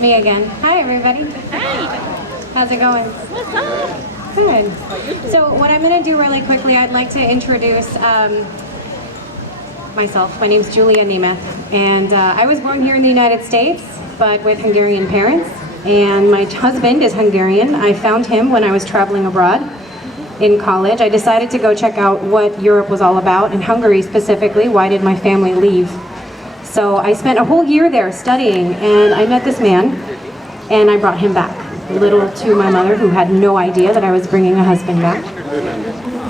Me again. Hi, everybody. Hi. How's it going? What's up? Good. So what I'm going to do really quickly, I'd like to introduce myself. My name's Julia Nemeth, and I was born here in the United States, but with Hungarian parents. And my husband is Hungarian. I found him when I was traveling abroad in college. I decided to go check out what Europe was all about, and Hungary specifically. Why did my family leave? So I spent a whole year there studying, and I met this man, and I brought him back. Little to my mother, who had no idea that I was bringing a husband back.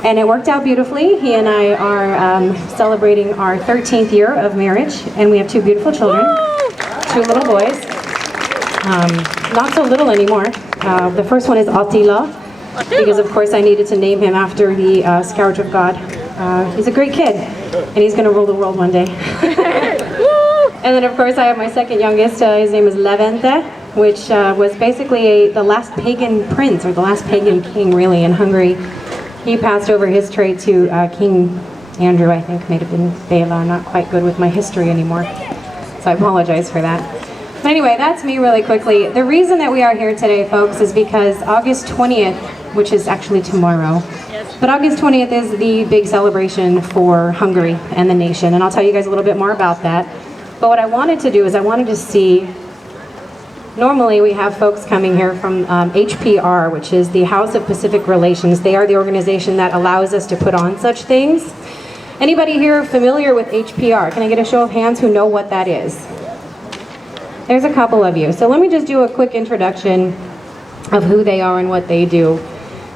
And it worked out beautifully. He and I are celebrating our 13th year of marriage, and we have two beautiful children, two little boys. Not so little anymore. The first one is Attila, because of course I needed to name him after the Scourge of God. He's a great kid, and he's going to rule the world one day. And then of course I have my second youngest, his name is Levente, which was basically the last pagan prince, or the last pagan king really, in Hungary. He passed over his trait to King Andrew, I think, may have been Bela. I'm not quite good with my history anymore, so I apologize for that. But anyway, that's me really quickly. The reason that we are here today, folks, is because August 20th, which is actually tomorrow, but August 20th is the big celebration for Hungary and the nation, and I'll tell you guys a little bit more about that. But what I wanted to do is I wanted to see, normally we have folks coming here from HPR, which is the House of Pacific Relations. They are the organization that allows us to put on such things. Anybody here familiar with HPR? Can I get a show of hands who know what that is? There's a couple of you. So let me just do a quick introduction of who they are and what they do.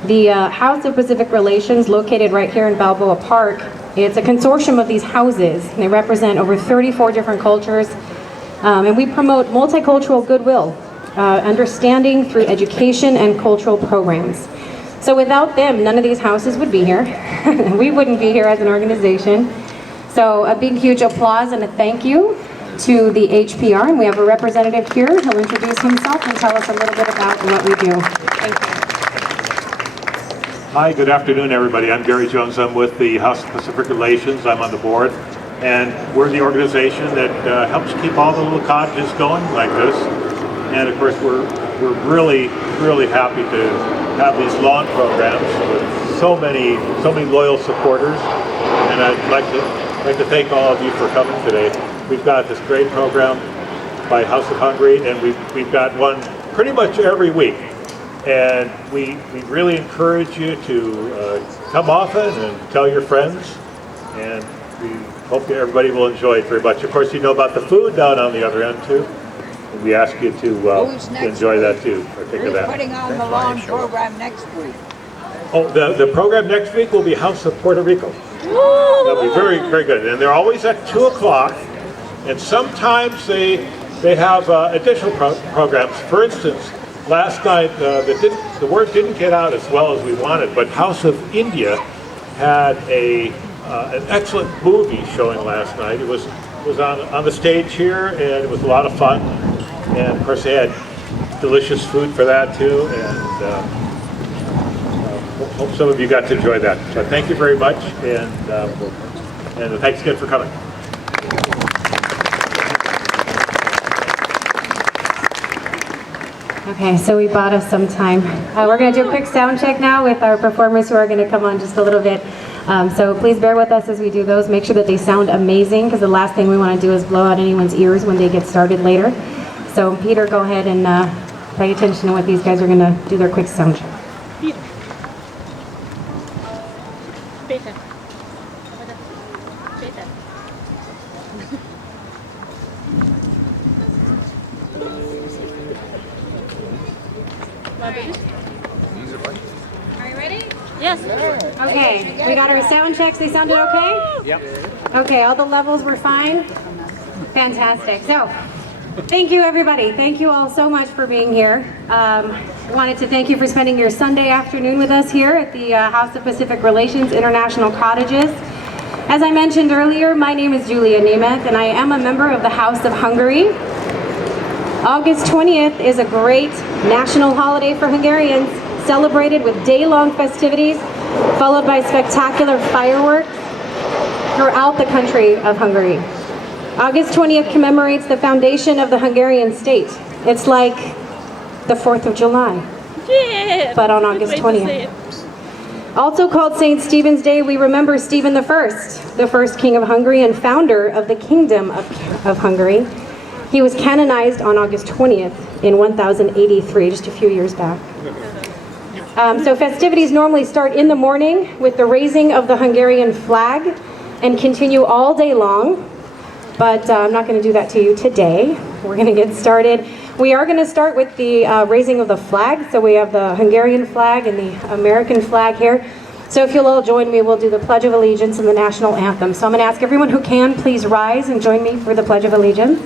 The House of Pacific Relations, located right here in Balboa Park, it's a consortium of these houses. They represent over 34 different cultures. And we promote multicultural goodwill, understanding through education and cultural programs. So without them, none of these houses would be here. We wouldn't be here as an organization. So a big, huge applause and a thank you to the HPR. And we have a representative here. He'll introduce himself and tell us a little bit about what we do. Thank you. Hi, good afternoon, everybody. I'm Gary Jones. I'm with the House of Pacific Relations. I'm on the board. And we're the organization that helps keep all the little cottages going like this. And of course, we're really, really happy to have these lawn programs with so many loyal supporters. And I'd like to thank all of you for coming today. We've got this great program by House of Hungary, and we've got one pretty much every week. And we really encourage you to come often and tell your friends. And we hope that everybody will enjoy it very much. Of course, you know about the food down on the other end too. And we ask you to enjoy that too. Who's putting on the lawn program next week? Oh, the program next week will be House of Puerto Rico. That'll be very, very good. And they're always at 2 o'clock. And sometimes they have additional programs. For instance, last night the word didn't get out as well as we wanted, but House of India had an excellent movie showing last night. It was on the stage here, and it was a lot of fun. And of course, they had delicious food for that too. And hope some of you got to enjoy that. So thank you very much, and thanks again for coming. Okay, so we bought us some time. We're going to do a quick sound check now with our performers who are going to come on just a little bit. So please bear with us as we do those. Make sure that they sound amazing, because the last thing we want to do is blow out anyone's ears when they get started later. So Peter, go ahead and pay attention to what these guys are going to do their quick sound check. Peter. Peter. Peter. Are you ready? Yes. Okay, we got our sound checks. They sounded okay? Yep. Okay, all the levels were fine? Fantastic. So, thank you everybody. Thank you all so much for being here. Wanted to thank you for spending your Sunday afternoon with us here at the House of Pacific Relations International Cottages. As I mentioned earlier, my name is Julia Nemeth, and I am a member of the House of Hungary. August 20th is a great national holiday for Hungarians, celebrated with day-long festivities, followed by spectacular fireworks throughout the country of Hungary. August 20th commemorates the foundation of the Hungarian state. It's like the 4th of July, Yeah. but on August Good way to say 20th. it. Also called St. Stephen's Day, we remember Stephen I, the first king of Hungary and founder of the Kingdom of Hungary. He was canonized on August 20th in 1083, just a few years back. So festivities normally start in the morning with the raising of the Hungarian flag and continue all day long, but I'm not going to do that to you today. We're going to get started. We are going to start with the raising of the flag. So we have the Hungarian flag and the American flag here. So if you'll all join me, we'll do the Pledge of Allegiance and the National Anthem. So I'm going to ask everyone who can, please rise and join me for the Pledge of Allegiance.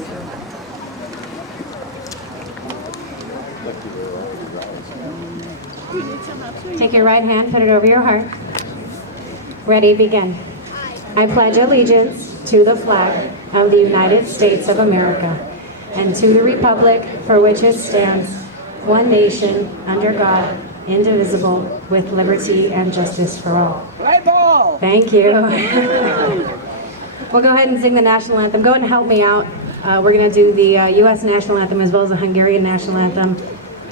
Take your right hand, put it over your heart. Ready, begin. I pledge allegiance to the flag of the United States of America and to the republic for which it stands, one nation, under God, indivisible, with liberty and justice for all. Play ball! Thank you. We'll go ahead and sing the national anthem. Go ahead and help me out. We're going to do the U.S. national anthem as well as the Hungarian national anthem.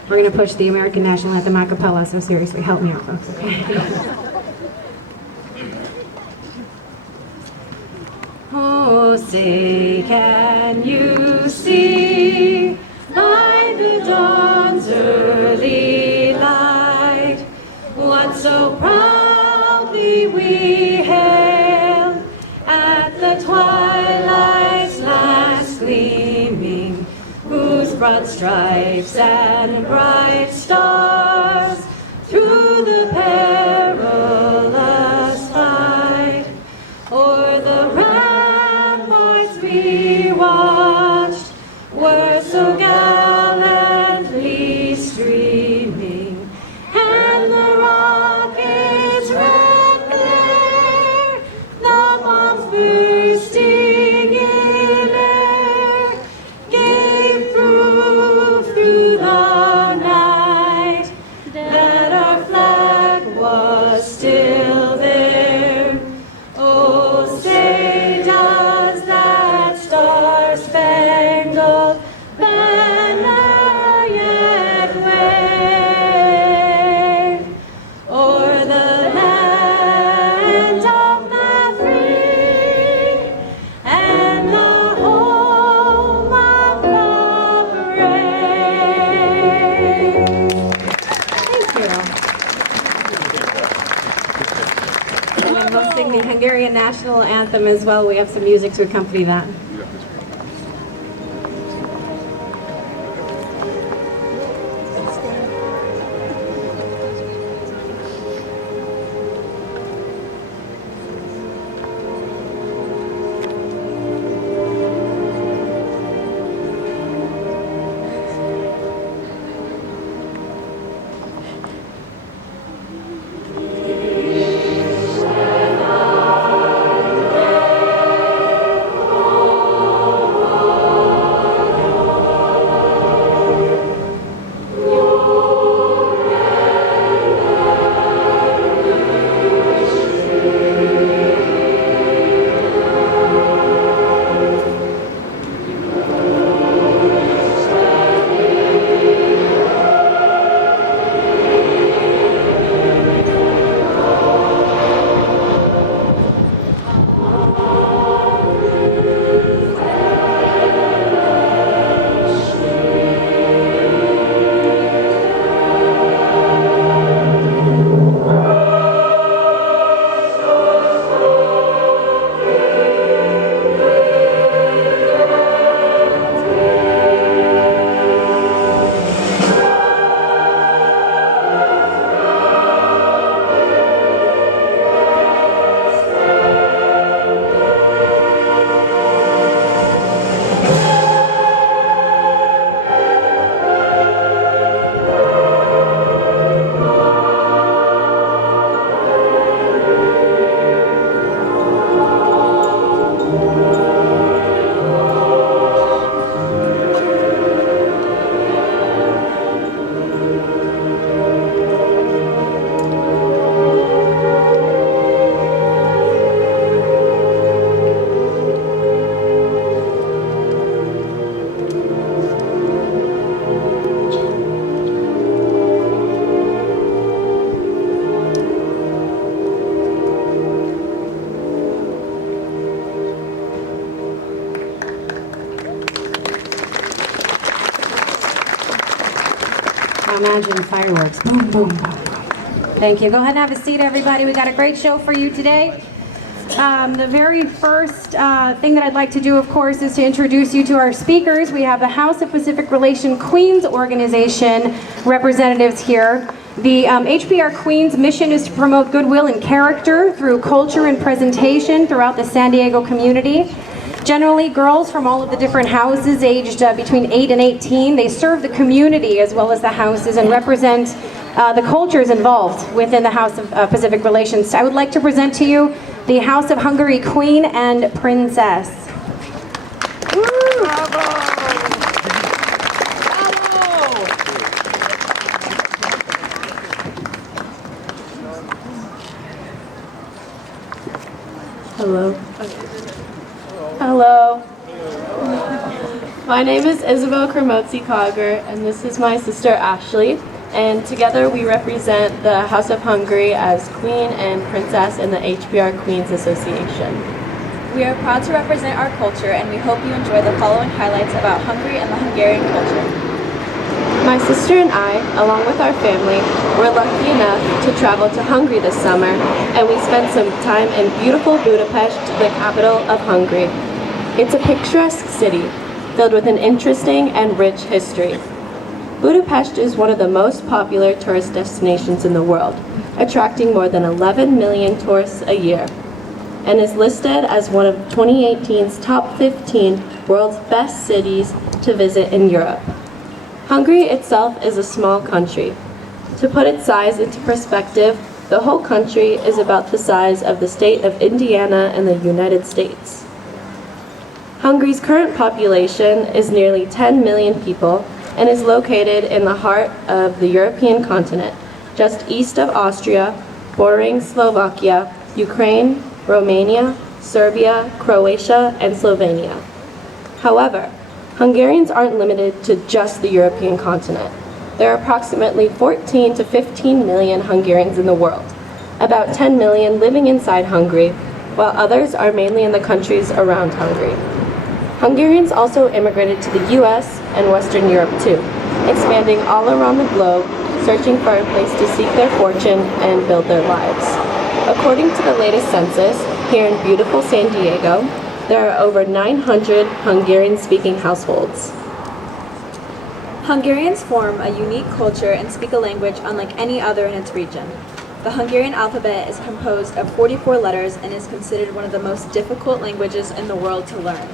We're going to push the American national anthem a cappella, so seriously, help me out, folks, okay? Oh, say, can you see by the dawn's early light what so proudly we hailed at the twilight's last gleaming, whose broad stripes and bright stars through the perilous fight o'er the ramparts we watched were so gallantly streaming, and the rocket's red glare, the bombs bursting in air, gave proof through the night that our flag was still there. Oh, say does that star-spangled banner yet wave o'er the land of the free and the home of the brave? Thank you. And then we'll sing the Hungarian national anthem as well. We have some music to accompany that. Oh imagine fireworks. Boom, boom, boom, boom. Thank you. Go ahead and have a seat, everybody. We got a great show for you today. The very first thing that I'd like to do, of course, is to introduce you to our speakers. We have the House of Pacific Relation Queens organization representatives here. The HPR Queens mission is to promote goodwill and character through culture and presentation throughout the San Diego community. Generally, girls from all of the different houses aged between 8 and 18, they serve the community as well as the houses and represent the cultures involved within the House of Pacific Relations. I would like to present to you the House of Hungary Queen and Princess. Woo! Bravo! Hello. Hello. My name is Isabel Kremotzi-Kager, and this is my sister Ashley. And together we represent the House of Hungary as Queen and Princess in the HPR Queens Association. We are proud to represent our culture, and we hope you enjoy the following highlights about Hungary and the Hungarian culture. My sister and I, along with our family, were lucky enough to travel to Hungary this summer, and we spent some time in beautiful Budapest, the capital of Hungary. It's a picturesque city, filled with an interesting and rich history. Budapest is one of the most popular tourist destinations in the world, attracting more than 11 million tourists a year, and is listed as one of 2018's top 15 world's best cities to visit in Europe. Hungary itself is a small country. To put its size into perspective, the whole country is about the size of the state of Indiana in the United States. Hungary's current population is nearly 10 million people and is located in the heart of the European continent, just east of Austria, bordering Slovakia, Ukraine, Romania, Serbia, Croatia, and Slovenia. However, Hungarians aren't limited to just the European continent. There are approximately 14 to 15 million Hungarians in the world, about 10 million living inside Hungary, while others are mainly in the countries around Hungary. Hungarians also immigrated to the US and Western Europe too, expanding all around the globe, searching for a place to seek their fortune and build their lives. According to the latest census, here in beautiful San Diego, there are over 900 Hungarian-speaking households. Hungarians form a unique culture and speak a language unlike any other in its region. The Hungarian alphabet is composed of 44 letters and is considered one of the most difficult languages in the world to learn.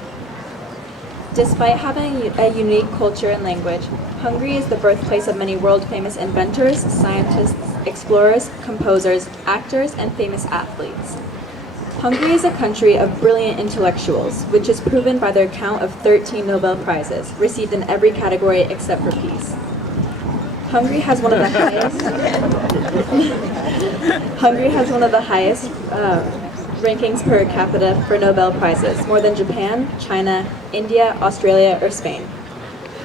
Despite having a unique culture and language, Hungary is the birthplace of many world-famous inventors, scientists, explorers, composers, actors, and famous athletes. Hungary is a country of brilliant intellectuals, which is proven by their count of 13 Nobel Prizes, received in every category except for peace. Hungary has one of the highest rankings per capita for Nobel Prizes, more than Japan, China, India, Australia, or Spain.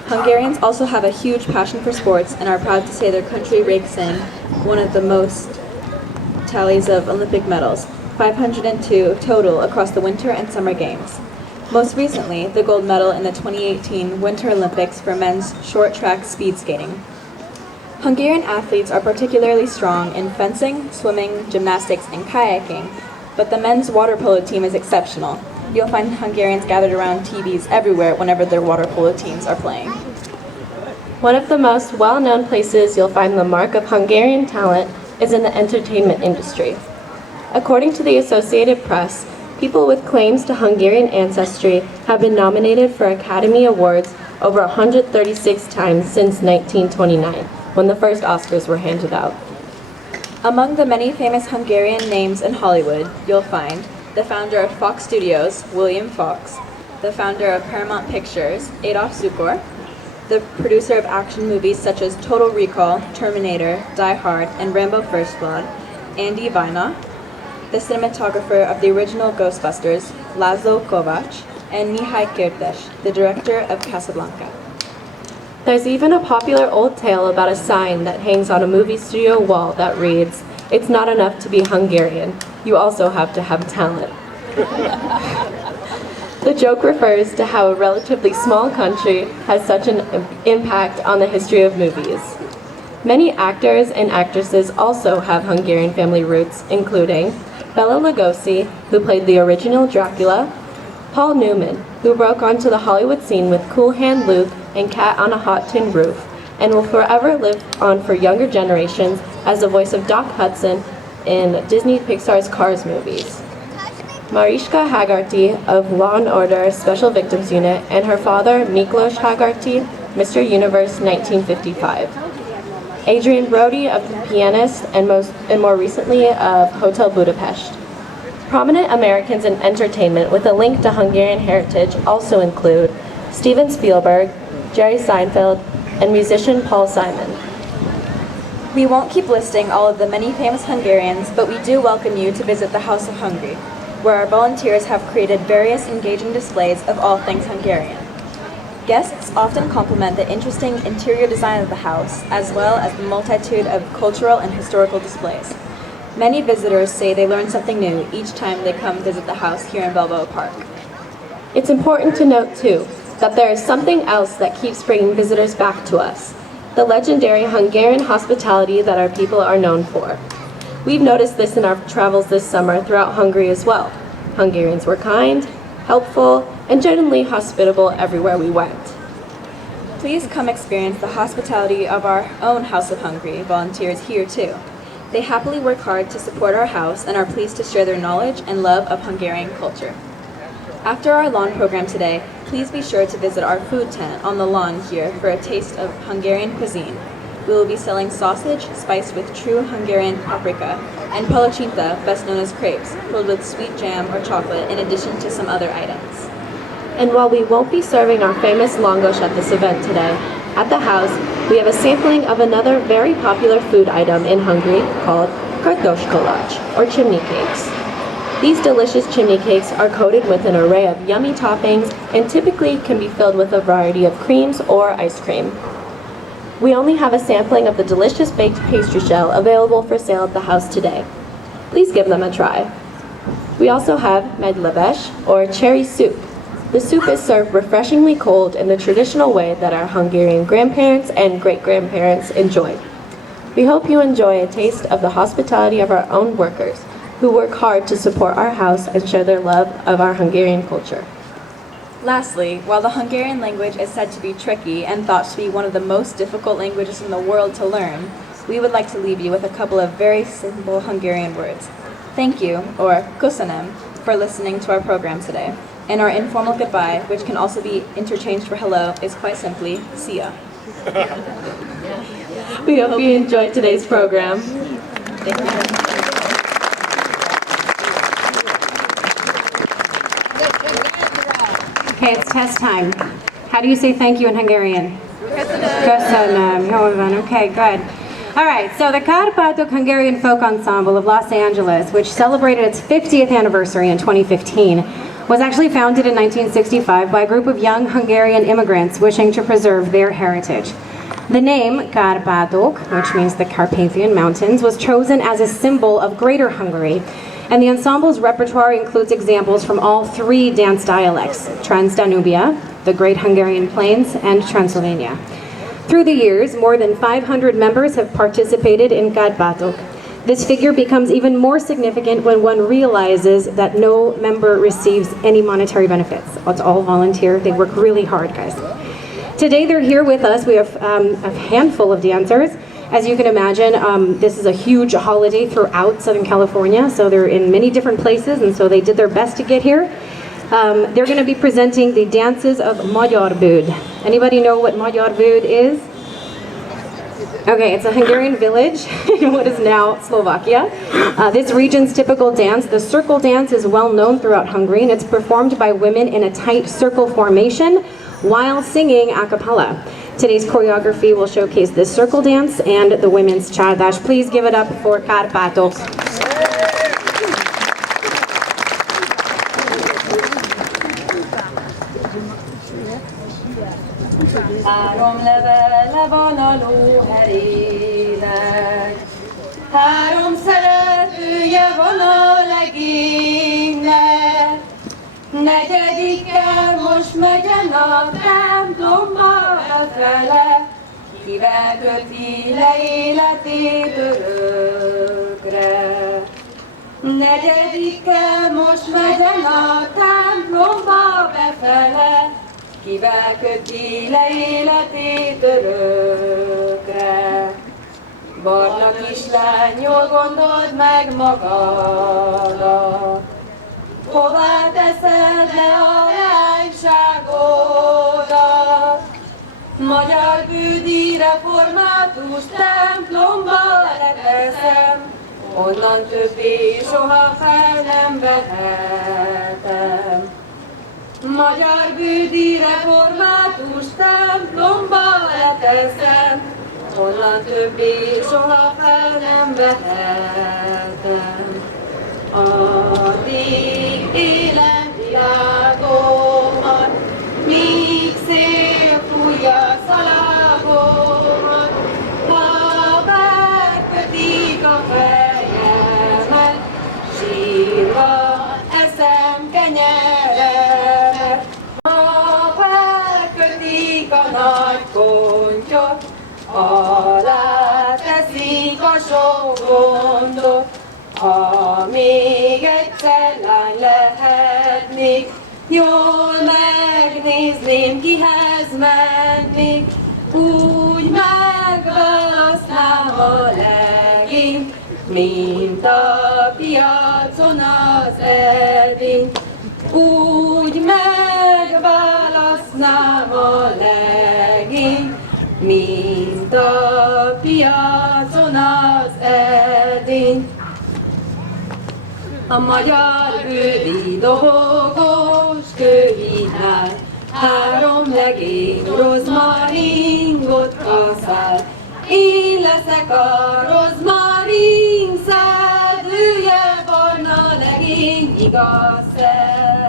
Hungarians also have a huge passion for sports and are proud to say their country rakes in one of the most tallies of Olympic medals, 502 total across the Winter and Summer Games. Most recently, the gold medal in the 2018 Winter Olympics for men's short track speed skating. Hungarian athletes are particularly strong in fencing, swimming, gymnastics, and kayaking, but the men's water polo team is exceptional. You'll find Hungarians gathered around TVs everywhere whenever their water polo teams are playing. One of the most well-known places you'll find the mark of Hungarian talent is in the entertainment industry. According to the Associated Press, people with claims to Hungarian ancestry have been nominated for Academy Awards over 136 times since 1929, when the first Oscars were handed out. Among the many famous Hungarian names in Hollywood, you'll find the founder of Fox Studios, William Fox, the founder of Paramount Pictures, Adolf Zukor, the producer of action movies such as Total Recall, Terminator, Die Hard, and Rambo First Blood, Andy Vajna, the cinematographer of the original Ghostbusters, Laszlo Kovacs, and Mihai Kertész, the director of Casablanca. There's even a popular old tale about a sign that hangs on a movie studio wall that reads, "It's not enough to be Hungarian, you also have to have talent." The joke refers to how a relatively small country has such an impact on the history of movies. Many actors and actresses also have Hungarian family roots, including Bela Lugosi, who played the original Dracula, Paul Newman, who broke onto the Hollywood scene with Cool Hand Luke and Cat on a Hot Tin Roof, and will forever live on for younger generations as the voice of Doc Hudson in Disney Pixar's Cars movies. Mariska Hargitay of Law & Order Special Victims Unit, and her father, Miklos Hargitay, Mr. Universe 1955. Adrian Brody of The Pianist, and more recently of Hotel Budapest. Prominent Americans in entertainment with a link to Hungarian heritage also include Steven Spielberg, Jerry Seinfeld, and musician Paul Simon. We won't keep listing all of the many famous Hungarians, but we do welcome you to visit the House of Hungary, where our volunteers have created various engaging displays of all things Hungarian. Guests often compliment the interesting interior design of the house, as well as the multitude of cultural and historical displays. Many visitors say they learn something new each time they come visit the house here in Balboa Park. It's important to note, too, that there is something else that keeps bringing visitors back to us, the legendary Hungarian hospitality that our people are known for. We've noticed this in our travels this summer throughout Hungary as well. Hungarians were kind, helpful, and generally hospitable everywhere we went. Please come experience the hospitality of our own House of Hungary volunteers here too. They happily work hard to support our house and are pleased to share their knowledge and love of Hungarian culture. After our lawn program today, please be sure to visit our food tent on the lawn here for a taste of Hungarian cuisine. We will be selling sausage spiced with true Hungarian paprika and palacinta, best known as crepes, filled with sweet jam or chocolate in addition to some other items. And while we won't be serving our famous langos at this event today, at the house we have a sampling of another very popular food item in Hungary called kartoshkalács, or chimney cakes. These delicious chimney cakes are coated with an array of yummy toppings and typically can be filled with a variety of creams or ice cream. We only have a sampling of the delicious baked pastry shell available for sale at the house today. Please give them a try. We also have medleves, or cherry soup. The soup is served refreshingly cold in the traditional way that our Hungarian grandparents and great-grandparents enjoyed. We hope you enjoy a taste of the hospitality of our own workers, who work hard to support our house and share their love of our Hungarian culture. Lastly, while the Hungarian language is said to be tricky and thought to be one of the most difficult languages in the world to learn, we would like to leave you with a couple of very simple Hungarian words. Thank you, or köszönöm, for listening to our program today. And our informal goodbye, which can also be interchanged for hello, is quite simply, szia. We hope you enjoyed today's program. Thank you. Okay, it's test time. How do you say thank you in Hungarian? Köszönöm. Okay, good. All right, so the Kárpátok Hungarian Folk Ensemble of Los Angeles, which celebrated its 50th anniversary in 2015, was actually founded in 1965 by a group of young Hungarian immigrants wishing to preserve their heritage. The name Kárpátok, which means the Carpathian Mountains, was chosen as a symbol of Greater Hungary, and the ensemble's repertoire includes examples from all three dance dialects, Transdanubia, the Great Hungarian Plains, and Transylvania. Through the years, more than 500 members have participated in Kárpátok. This figure becomes even more significant when one realizes that no member receives any monetary benefits. It's all volunteer. They work really hard, guys. Today they're here with us. We have a handful of dancers. As you can imagine, this is a huge holiday throughout Southern California, so they're in many different places, and so they did their best to get here. They're going to be presenting the dances of Magyar Bud. Anybody know what Magyar Bud is? Okay, it's a Hungarian village in what is now Slovakia. This region's typical dance, the circle dance, is well known throughout Hungary, and it's performed by women in a tight circle formation while singing a cappella. Today's choreography will showcase this circle dance and the women's csárdás. Please give it up for Kárpátok. Három levele van a lóherének, három szeretője van a legénynek. Negyedikkel most megy a nap templomba befele, kivel köti le életét örökre. Negyedikkel most megy a nagy templomba befele, kivel köti le életét örökre. Barna kislány, jól gondold meg magadat, hová teszed le a leányságodat? Magyar bűdi református templomba leteszem, onnan többé soha fel nem vehetem. Magyar bűdi református templomba leteszem, onnan többé soha fel nem vehetem. Addig élem világomat, míg szél fújja szalagomat, ha bekötik a fejemet, sírva eszem kenyeremet. Ha bekötik a nagy pontyot, alá teszik a sok gondot. Ha még egyszer lány lehetnék, jól megnézném, kihez mennék, úgy megválasztnám a legényt, mint a piacon az edényt. Úgy megválasztnám a legényt, mint a piacon az edényt. A magyar bődi dobogós kőhídnál 3 legény rozmaringot kaszál. Én leszek a rozmarin szedője, barna legény igaz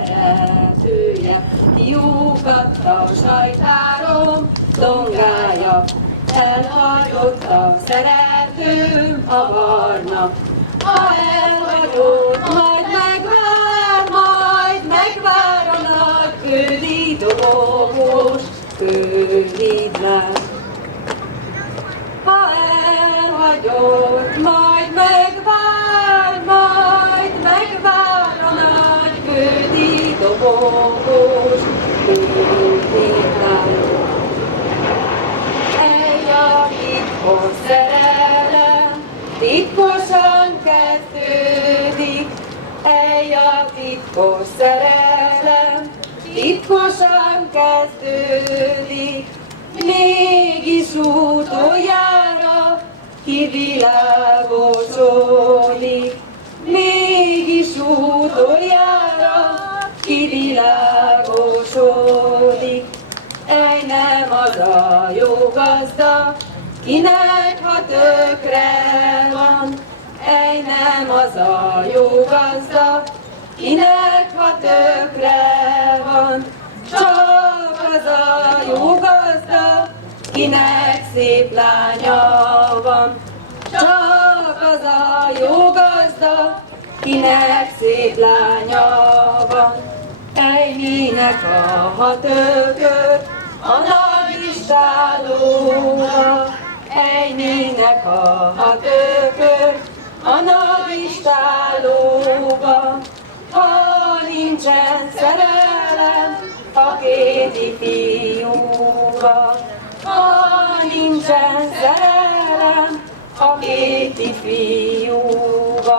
szeretője. Kiugatta a sajtárom dongája, elhagyott a szeretőm a barna. Ha elhagyott, majd megvár a nagy kődi dobogós kőhídnál. Ha elhagyott, majd megvár a nagy kődi dobogós kőhídnál. Titkos szerelem, titkosan kezdődik, a titkos szerelem, titkosan kezdődik, mégis utoljára kivilágosodik, mégis utoljára kivilágosodik. Ej, nem az a jó gazda, kinek ha tökre van. Ej, nem az a jó gazda, kinek ha tökre van. Csak az a jó gazda, kinek szép lánya van. Csak az a jó gazda, kinek szép lánya van. Ej, minek a tököd a nagy istálóba, ej, minek a tököd a nagy istálóba. Ha nincsen szerelem a két ifjúba, ha nincsen szerelem a két ifjúba.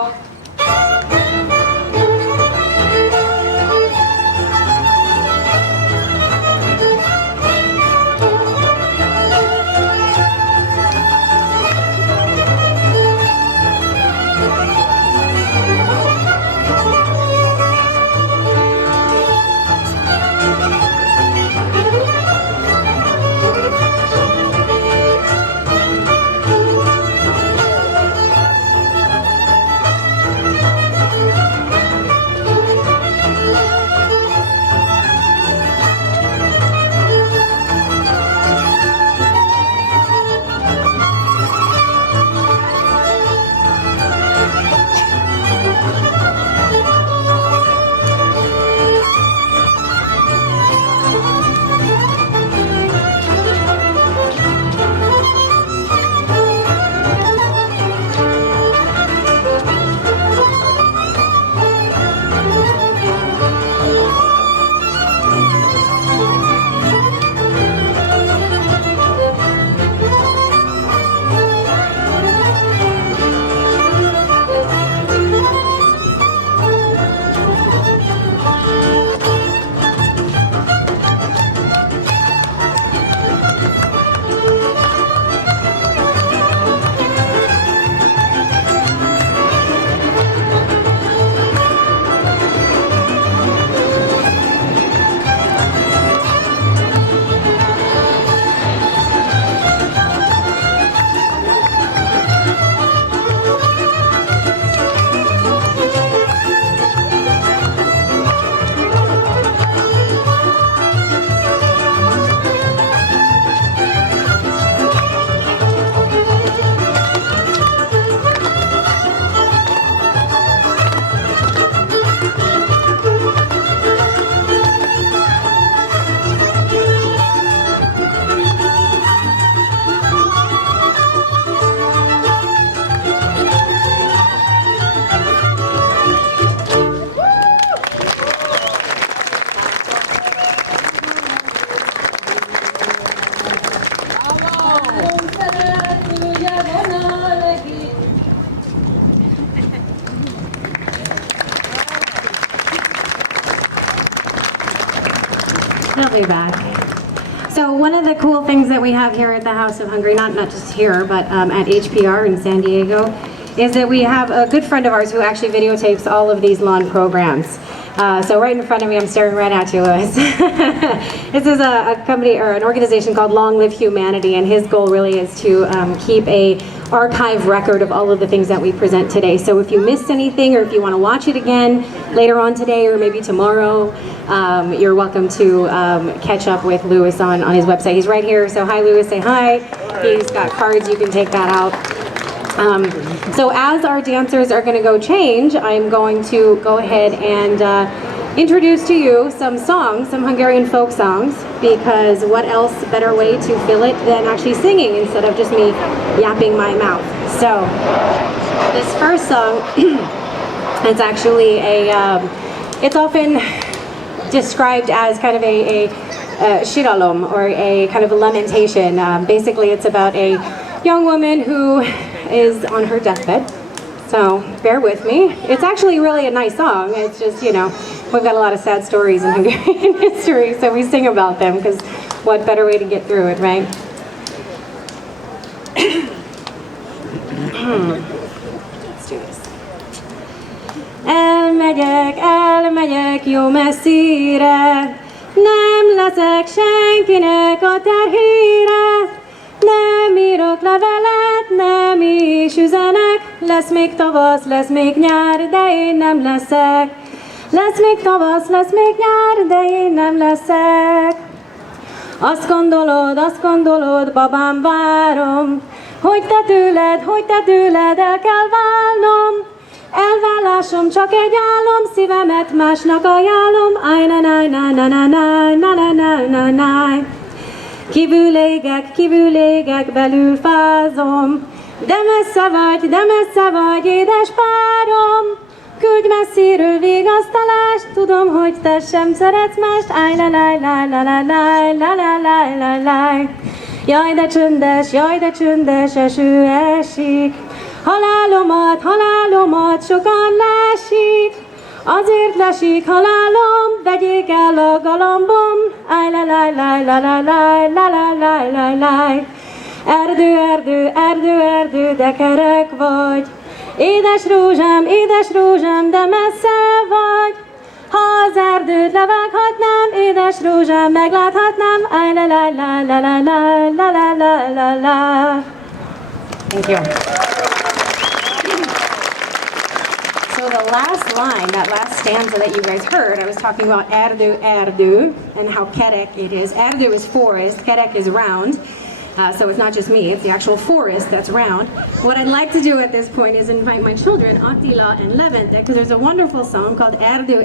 you're back. So one of the cool things that we have here at the House of Hungary, not just here, but at HPR in San Diego, is that we have a good friend of ours who actually videotapes all of these lawn programs. So right in front of me, I'm staring right at you, Louis. This is a company or an organization called Long Live Humanity, and his goal really is to keep a archive record of all of the things that we present today. So if you missed anything, or if you want to watch it again later on today or maybe tomorrow, you're welcome to catch up with Louis on his website. He's right here, so hi Louis, say hi. He's got cards, you can take that out. So as our dancers are going to go change, I'm going to go ahead and introduce to you some songs, some Hungarian folk songs, because what else better way to feel it than actually singing instead of just me yapping my mouth. So this first song, it's actually it's often described as kind of a shiralom, or a kind of a lamentation. Basically it's about a young woman who is on her deathbed, so bear with me. It's actually really a nice song. It's just, you know, we've got a lot of sad stories in Hungarian history, so we sing about them, because what better way to get through it, right? Let's do this. Elmegyek jó messzire, nem leszek senkinek a terhére. Nem írok levelet, nem is üzenek, lesz még tavasz, lesz még nyár, de én nem leszek. Lesz még tavasz, lesz még nyár, de én nem leszek. Azt gondolod, babám, várom, hogy te tőled el kell válnom. Elvállásom csak egy álom, szívemet másnak ajánlom. Áj, na, na, na, na, na, na, na, na, na, na. Kívül égek, belül fázom, de messze vagy, édes párom. Küldj messziről vigasztalást, tudom, hogy te sem szeretsz mást. Áj, la, la, la, la, la, la, la, la, la, la. Jaj, de csöndes eső esik, halálomat sokan lásik. Azért lesik halálom, vegyék el a galambom. Áj, la, la, la, la, la, la, la, la, la, la, la. Erdő, de kerek vagy. Édes rózsám, de messze vagy. Ha az erdőt levághatnám, édes rózsám, megláthatnám. Áj, la, la, la, la, la, la, la, la, la, la. Thank you. So the last line, that last stanza that you guys heard, I was talking about erdő, and how kerek it is. Erdő is forest, kerek is round. So it's not just me, it's the actual forest that's round. What I'd like to do at this point is invite my children, Attila and Levente, because there's a wonderful song called Erdő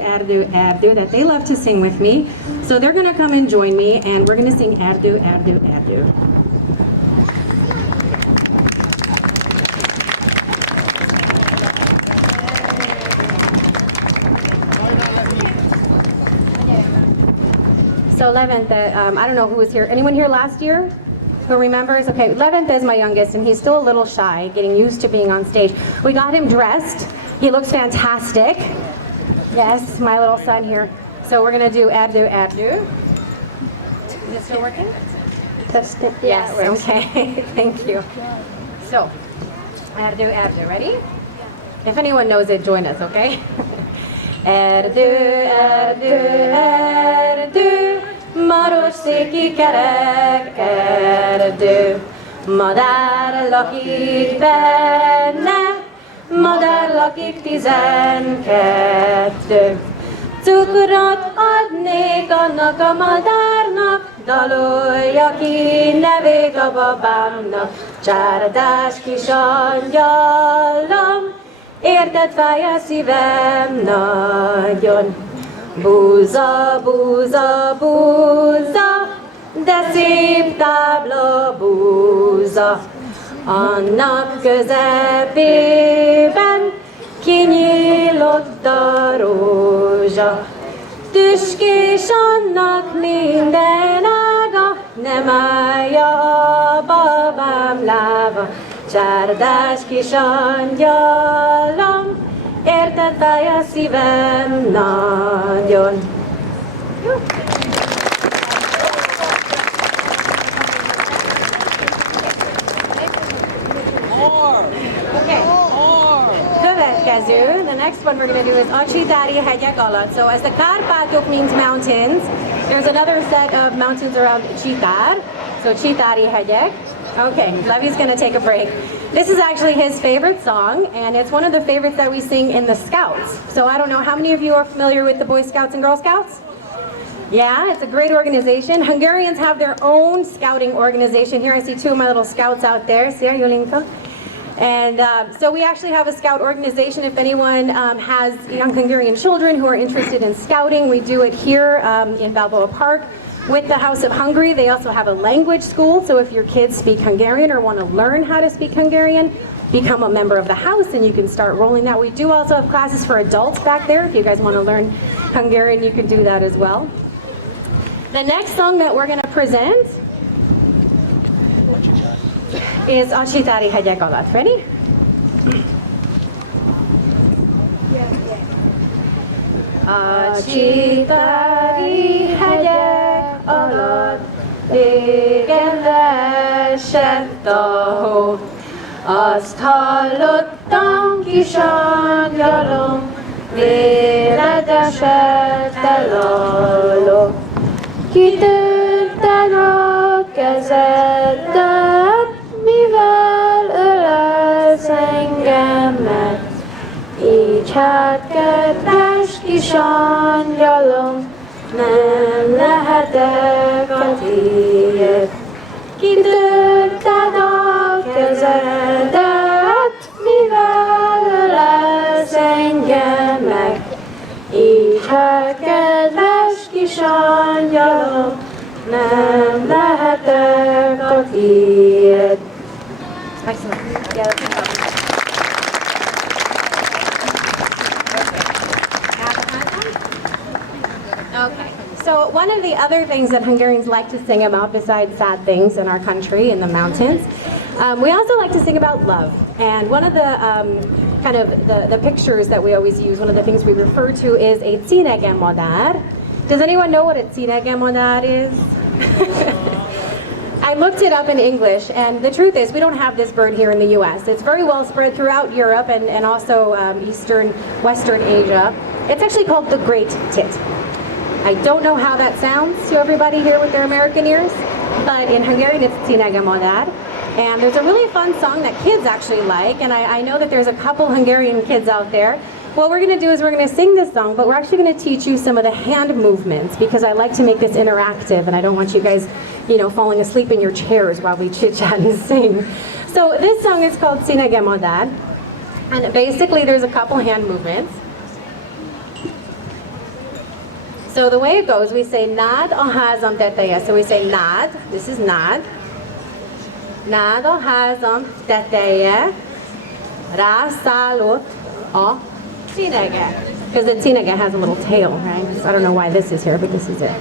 that they love to sing with me. So they're going to come and join me, and we're going to sing Erdő. So Levente, I don't know who was here. Anyone here last year who remembers? Okay, Levente is my youngest, and he's still a little shy, getting used to being on stage. We got him dressed. He looks fantastic. Yes, my little son here. So we're gonna do Erdő. Is it still working? Yes, okay, thank you. So, Erdő, ready? If anyone knows it, join us, okay? Erdő, maros széki kerek erdő, madár lakik benne, madár lakik 12. Cukrot adnék annak a madárnak, dalolja ki nevét a babámnak. Csárdás kis angyalom, érted fáj a szívem nagyon. Búza, de szép tábla búza. Annak közepében kinyílott a rózsa. Tüskés annak minden ága, nem állja a babám lába. Csárdás kis angyalom, érted fáj a szívem nagyon. Jó. következő, the next one we're going to do is Acsitari hegyek alatt. So as the Kárpátok means mountains, there's another set of mountains around Csitár. So Csitari hegyek. Okay, Levy's going to take a break. This is actually his favorite song, and it's one of the favorites that we sing in the Scouts. So I don't know, how many of you are familiar with the Boy Scouts and Girl Scouts? Yeah, it's a great organization. Hungarians have their own scouting organization. Here I see two of my little scouts out there. See, Julinka? And so we actually have a scout organization. If anyone has young Hungarian children who are interested in scouting, we do it here in Balboa Park with the House of Hungary. They also have a language school, so if your kids speak Hungarian or want to learn how to speak Hungarian, become a member of the house and you can start rolling that. We do also have classes for adults back there. If you guys want to learn Hungarian, you can do that as well. The next song that we're going to present is Acsitari hegyek alatt. Ready? Acsitari hegyek alatt régen leesett a hó. Azt hallottam, kis angyalom, véled esett el a ló. Kitörted a kezedet, mivel ölelsz engemet. Így hát, kedves kis angyalom, nem lehetek a tiéd. Kitörted a kezedet, mivel ölelsz engemet. Így hát, kedves kis angyalom, nem lehetek a tiéd. Excellent. Yeah, that's okay. So one of the other things that Hungarians like to sing about, besides sad things in our country, in the mountains, we also like to sing about love. And one of the kind of the pictures that we always use, one of the things we refer to is a cinege madár. Does anyone know what a cinege madár is? I looked it up in English, and the truth is we don't have this bird here in the US. It's very well spread throughout Europe and also Western Asia. It's actually called the great tit. I don't know how that sounds to everybody here with their American ears, but in Hungarian it's cinege madár. And there's a really fun song that kids actually like, and I know that there's a couple Hungarian kids out there. What we're going to do is we're going to sing this song, but we're actually going to teach you some of the hand movements because I like to make this interactive, and I don't want you guys, falling asleep in your chairs while we chit-chat and sing. So this song is called Cinege madár, and basically there's a couple hand movements. So the way it goes, we say nád a házam teteje. So we say nád, this is nád. Nád a házam teteje, rászállott a cinege. Because the cinege has a little tail, right? So I don't know why this is here, but this is it.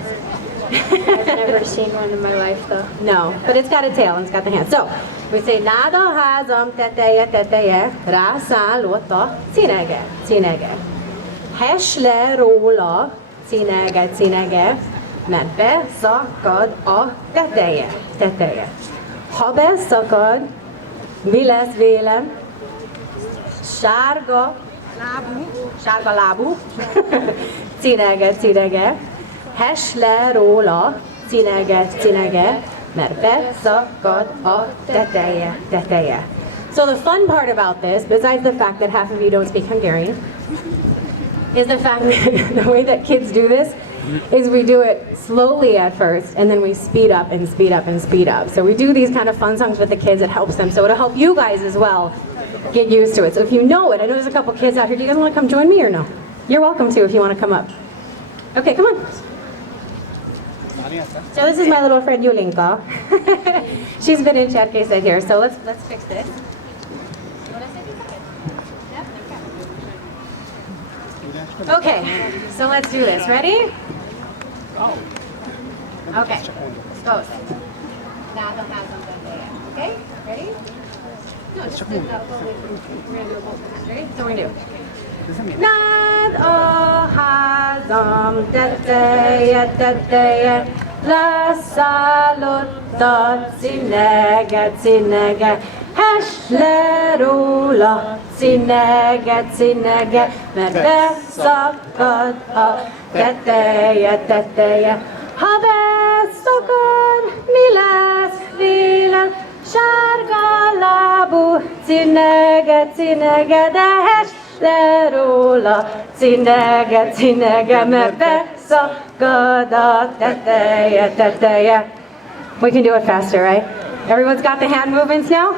I've never seen one in my life though. No, but it's got a tail and it's got the hand. So we say nád a házam teteje, teteje, rászállott a cinege, cinege. Hess le róla, cinege, cinege, mert beszakad a teteje, teteje. Ha beszakad, mi lesz vélem? Sárga lábú, cinege, cinege, hess le róla, cinege, cinege, mert beszakad a teteje, teteje. So the fun part about this, besides the fact that half of you don't speak Hungarian, is the fact that the way that kids do this is we do it slowly at first and then we speed up and speed up and speed up. So we do these kind of fun songs with the kids, it helps them. So it'll help you guys as well get used to it. So if you know it, I know there's a couple kids out here, do you guys want to come join me or no? You're welcome to if you want to come up. Okay, come on. So this is my little friend Julinka. She's been in Cserkészet here, so let's fix this. Okay, so let's do this. Ready? Okay, let's go. Now don't have something there. Okay, ready? No, just we're gonna do it both times. Ready? So we're gonna do. Nád a házam teteje, teteje, leszállott a cinege, cinege, hess le róla, cinege, cinege, mert beszakad a teteje. Ha beszakad, mi lesz vélem? Sárga lábú, cinege, cinege, de hess le róla, cinege, cinege, mert beszakad a teteje. We can do it faster, right? Everyone's got the hand movements now?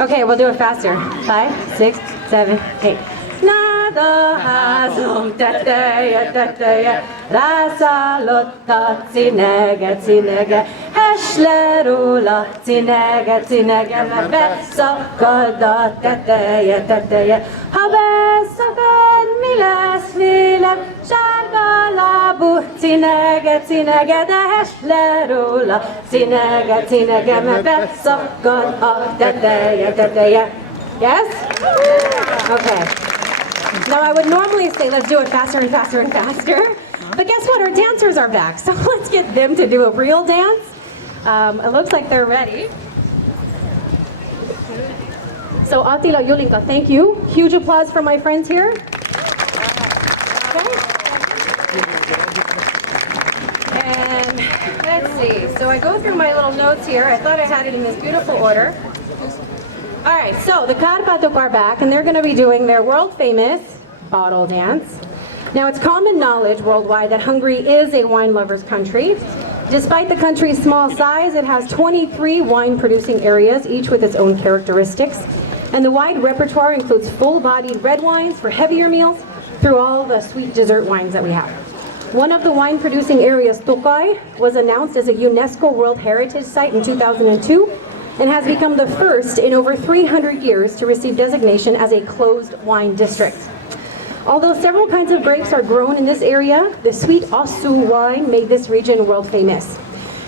Okay, we'll do it faster. 5, 6, 7, 8. Nada házom teteje, rászállott a cinege, cinege, hess le róla, cinege, cinege, mert beszakad a teteje. Ha beszakad, mi lesz vélem, sárga lábú, cinege, cinege, de hess le róla, cinege, cinege, mert beszakad a teteje. Yes? Okay. Now I would normally say let's do it faster and faster and faster, but guess what? Our dancers are back, so let's get them to do a real dance. It looks like they're ready. So Attila, Julinka, thank you. Huge applause for my friends here. Okay. And let's see. So I go through my little notes here. I thought I had it in this beautiful order. All right, so the Kárpátok are back, and they're going to be doing their world-famous bottle dance. Now, it's common knowledge worldwide that Hungary is a wine lover's country. Despite the country's small size, it has 23 wine-producing areas, each with its own characteristics. And the wide repertoire includes full-bodied red wines for heavier meals through all the sweet dessert wines that we have. One of the wine-producing areas, Tokaj, was announced as a UNESCO World Heritage Site in 2002, and has become the first in over 300 years to receive designation as a closed wine district. Although several kinds of grapes are grown in this area, the sweet Osszú wine made this region world famous.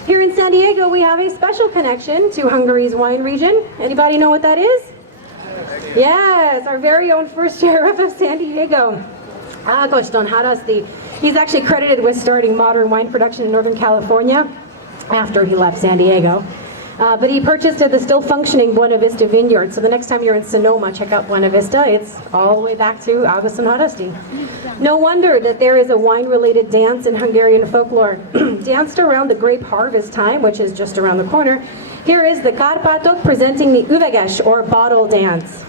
Here in San Diego, we have a special connection to Hungary's wine region. Anybody know what that is? Yes, our very own first sheriff of San Diego, Ágoston Don Haraszti. He's actually credited with starting modern wine production in Northern California after he left San Diego. But he purchased the still functioning Buena Vista vineyard. So the next time you're in Sonoma, check out Buena Vista. It's all the way back to Ágoston Don Haraszti. No wonder that there is a wine-related dance in Hungarian folklore. Danced around the grape harvest time, which is just around the corner. Here is the Kárpátok presenting the üveges, or bottle dance.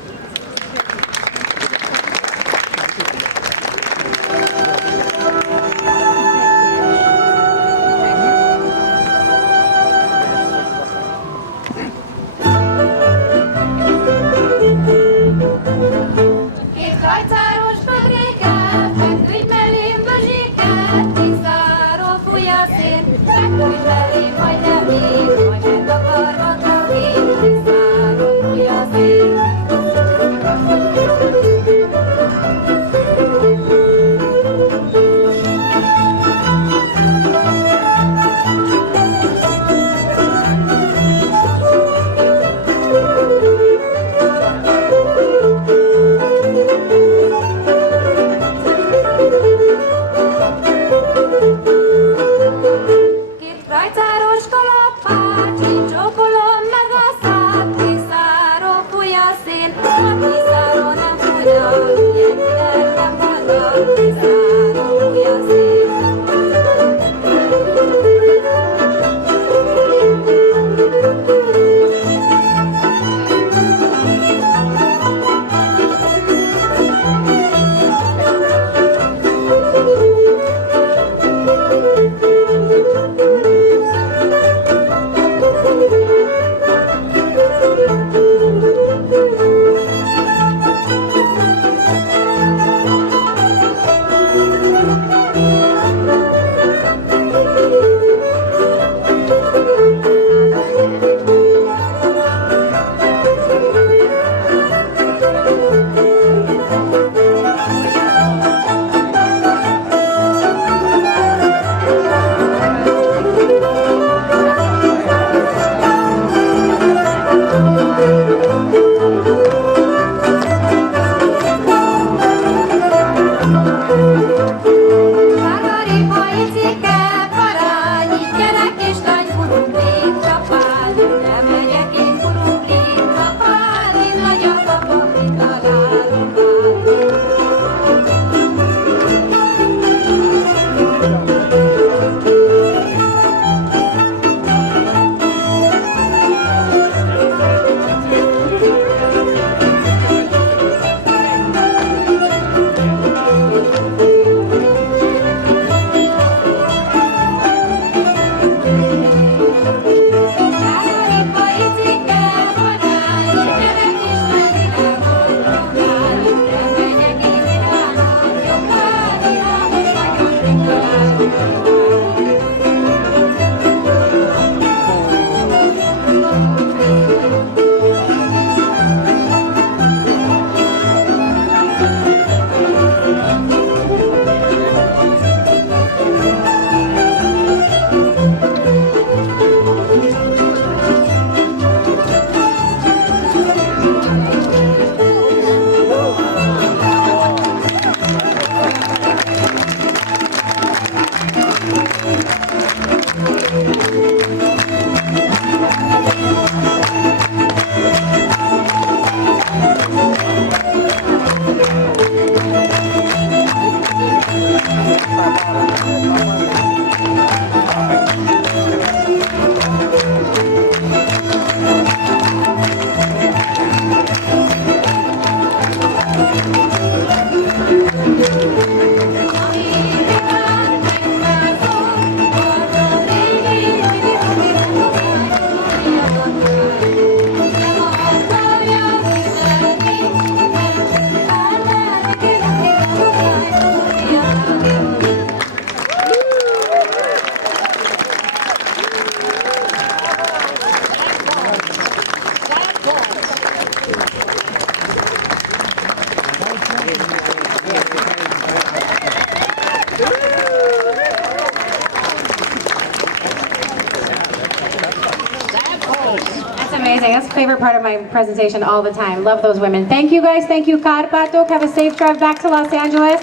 amazing. That's the favorite part of my presentation all the time. Love those women. Thank you guys. Thank you, Karpatok. Have a safe drive back to Los Angeles.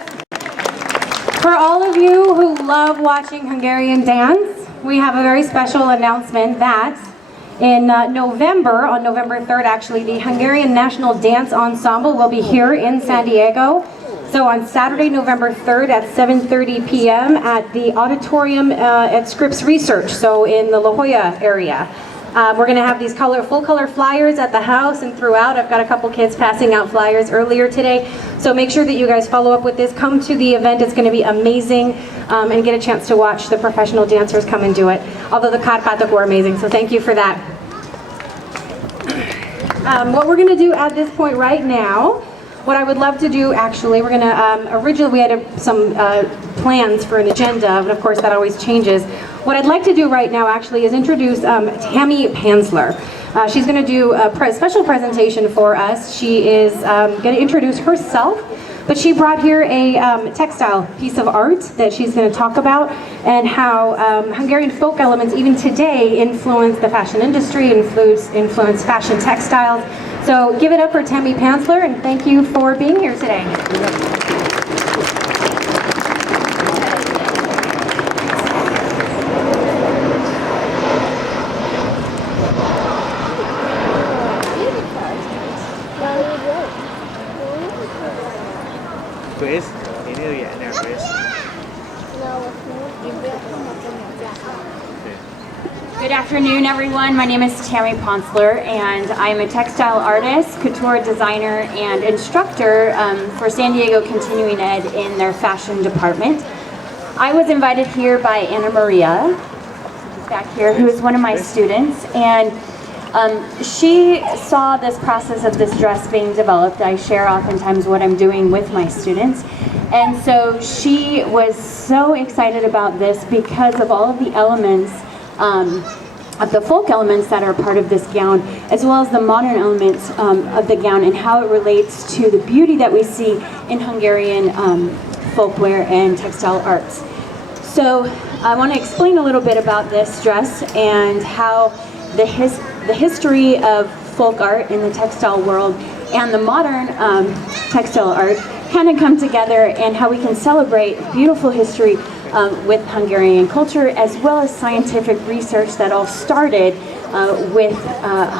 For all of you who love watching Hungarian dance, we have a very special announcement that in November, on November 3rd actually, the Hungarian National Dance Ensemble will be here in San Diego. So on Saturday, November 3rd at 7:30 p.m. at the auditorium at Scripps Research, so in the La Jolla area. We're going to have these full color flyers at the house and throughout. I've got a couple kids passing out flyers earlier today. So make sure that you guys follow up with this. Come to the event. It's going to be amazing and get a chance to watch the professional dancers come and do it. Although the Karpatok were amazing, so thank you for that. What we're going to do at this point right now, what I would love to do actually, we're going to, originally we had some plans for an agenda, but of course that always changes. What I'd like to do right now actually is introduce Tammy Pansler. She's going to do a special presentation for us. She is going to introduce herself, but she brought here a textile piece of art that she's going to talk about and how Hungarian folk elements even today influence the fashion industry, influence fashion textiles. So give it up for Tammy Pansler, and thank you for being here today. Chris, ini ya, Chris. Good afternoon, everyone. My name is Tammy Pansler, and I'm a textile artist, couture designer, and instructor for San Diego Continuing Ed in their fashion department. I was invited here by Anna Maria, who's back here, who is one of my students, and she saw this process of this dress being developed. I share oftentimes what I'm doing with my students. And so she was so excited about this because of all of the elements, of the folk elements that are part of this gown, as well as the modern elements of the gown and how it relates to the beauty that we see in Hungarian folkwear and textile arts. So I want to explain a little bit about this dress and how the history of folk art in the textile world and the modern textile art kind of come together, and how we can celebrate beautiful history with Hungarian culture, as well as scientific research that all started with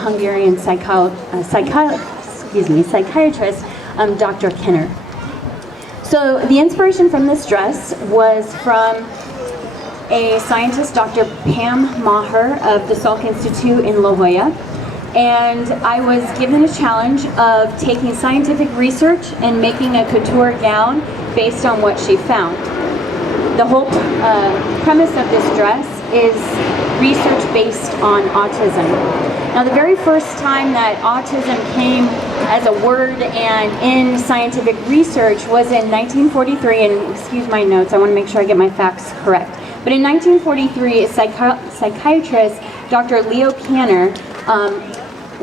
Hungarian psychiatrist Dr. Kenner. So the inspiration from this dress was from a scientist, Dr. Pam Maher of the Salk Institute in La Jolla. And I was given a challenge of taking scientific research and making a couture gown based on what she found. The whole premise of this dress is research based on autism. Now, the very first time that autism came as a word and in scientific research was in 1943, and excuse my notes, I want to make sure I get my facts correct. But in 1943, a psychiatrist, Dr. Leo Kanner,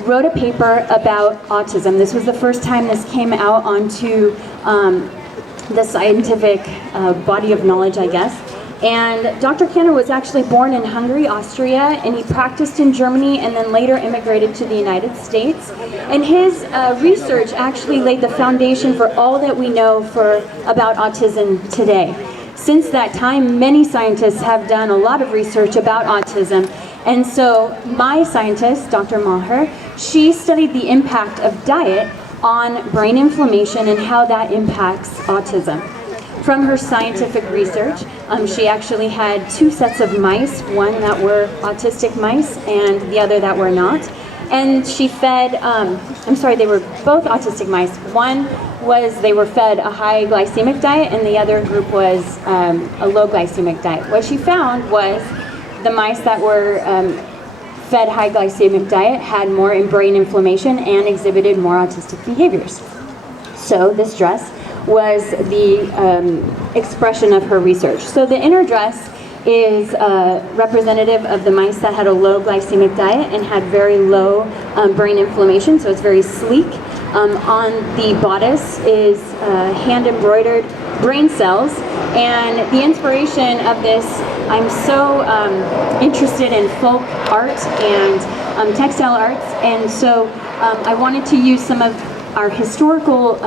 wrote a paper about autism. This was the first time this came out onto the scientific body of knowledge, I guess. And Dr. Kanner was actually born in Hungary, Austria, and he practiced in Germany and then later immigrated to the United States. And his research actually laid the foundation for all that we know about autism today. Since that time, many scientists have done a lot of research about autism. And so my scientist, Dr. Maher, she studied the impact of diet on brain inflammation and how that impacts autism. From her scientific research, she actually had 2 sets of mice, one that were autistic mice and the other that were not. And she fed, they were both autistic mice. One was they were fed a high glycemic diet and the other group was a low glycemic diet. What she found was the mice that were fed high glycemic diet had more brain inflammation and exhibited more autistic behaviors. So this dress was the expression of her research. So the inner dress is representative of the mice that had a low glycemic diet and had very low brain inflammation, so it's very sleek. On the bodice is hand embroidered brain cells, and the inspiration of this, I'm so interested in folk art and textile arts, and so I wanted to use some of our historical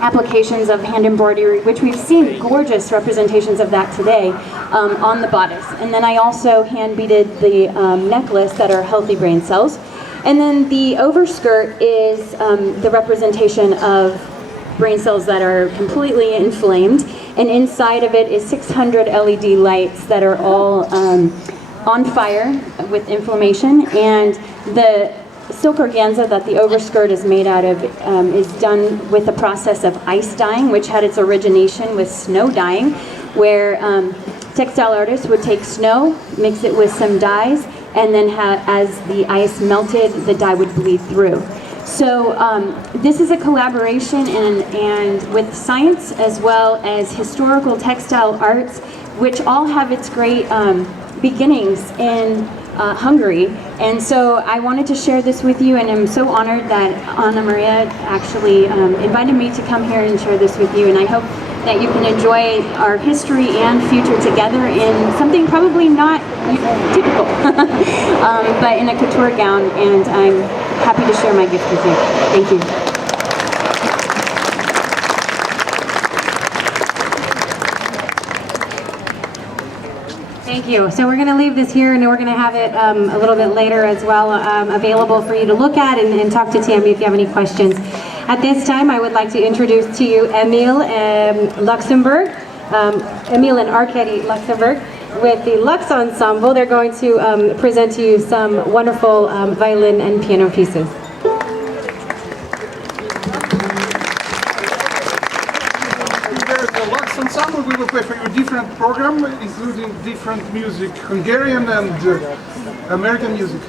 applications of hand embroidery, which we've seen gorgeous representations of that today, on the bodice. And then I also hand beaded the necklace that are healthy brain cells. And then the overskirt is the representation of brain cells that are completely inflamed, and inside of it is 600 LED lights that are all on fire with inflammation. And the silk organza that the overskirt is made out of is done with the process of ice dyeing, which had its origination with snow dyeing, where textile artists would take snow, mix it with some dyes, and then as the ice melted, the dye would bleed through. So this is a collaboration and with science as well as historical textile arts, which all have its great beginnings in Hungary. And so I wanted to share this with you, and I'm so honored that Anna Maria actually invited me to come here and share this with you, and I hope that you can enjoy our history and future together in something probably not typical, but in a couture gown, and I'm happy to share my gift with you. Thank you. Thank you. So we're going to leave this here, and we're going to have it a little bit later as well available for you to look at and talk to Tammy if you have any questions. At this time, I would like to introduce to you Emil Luxembourg, Emil and Arkady Luxembourg with the Lux Ensemble. They're going to present to you some wonderful violin and piano pieces. The Lux Ensemble, we will play for you a different program, including different music, Hungarian and American music.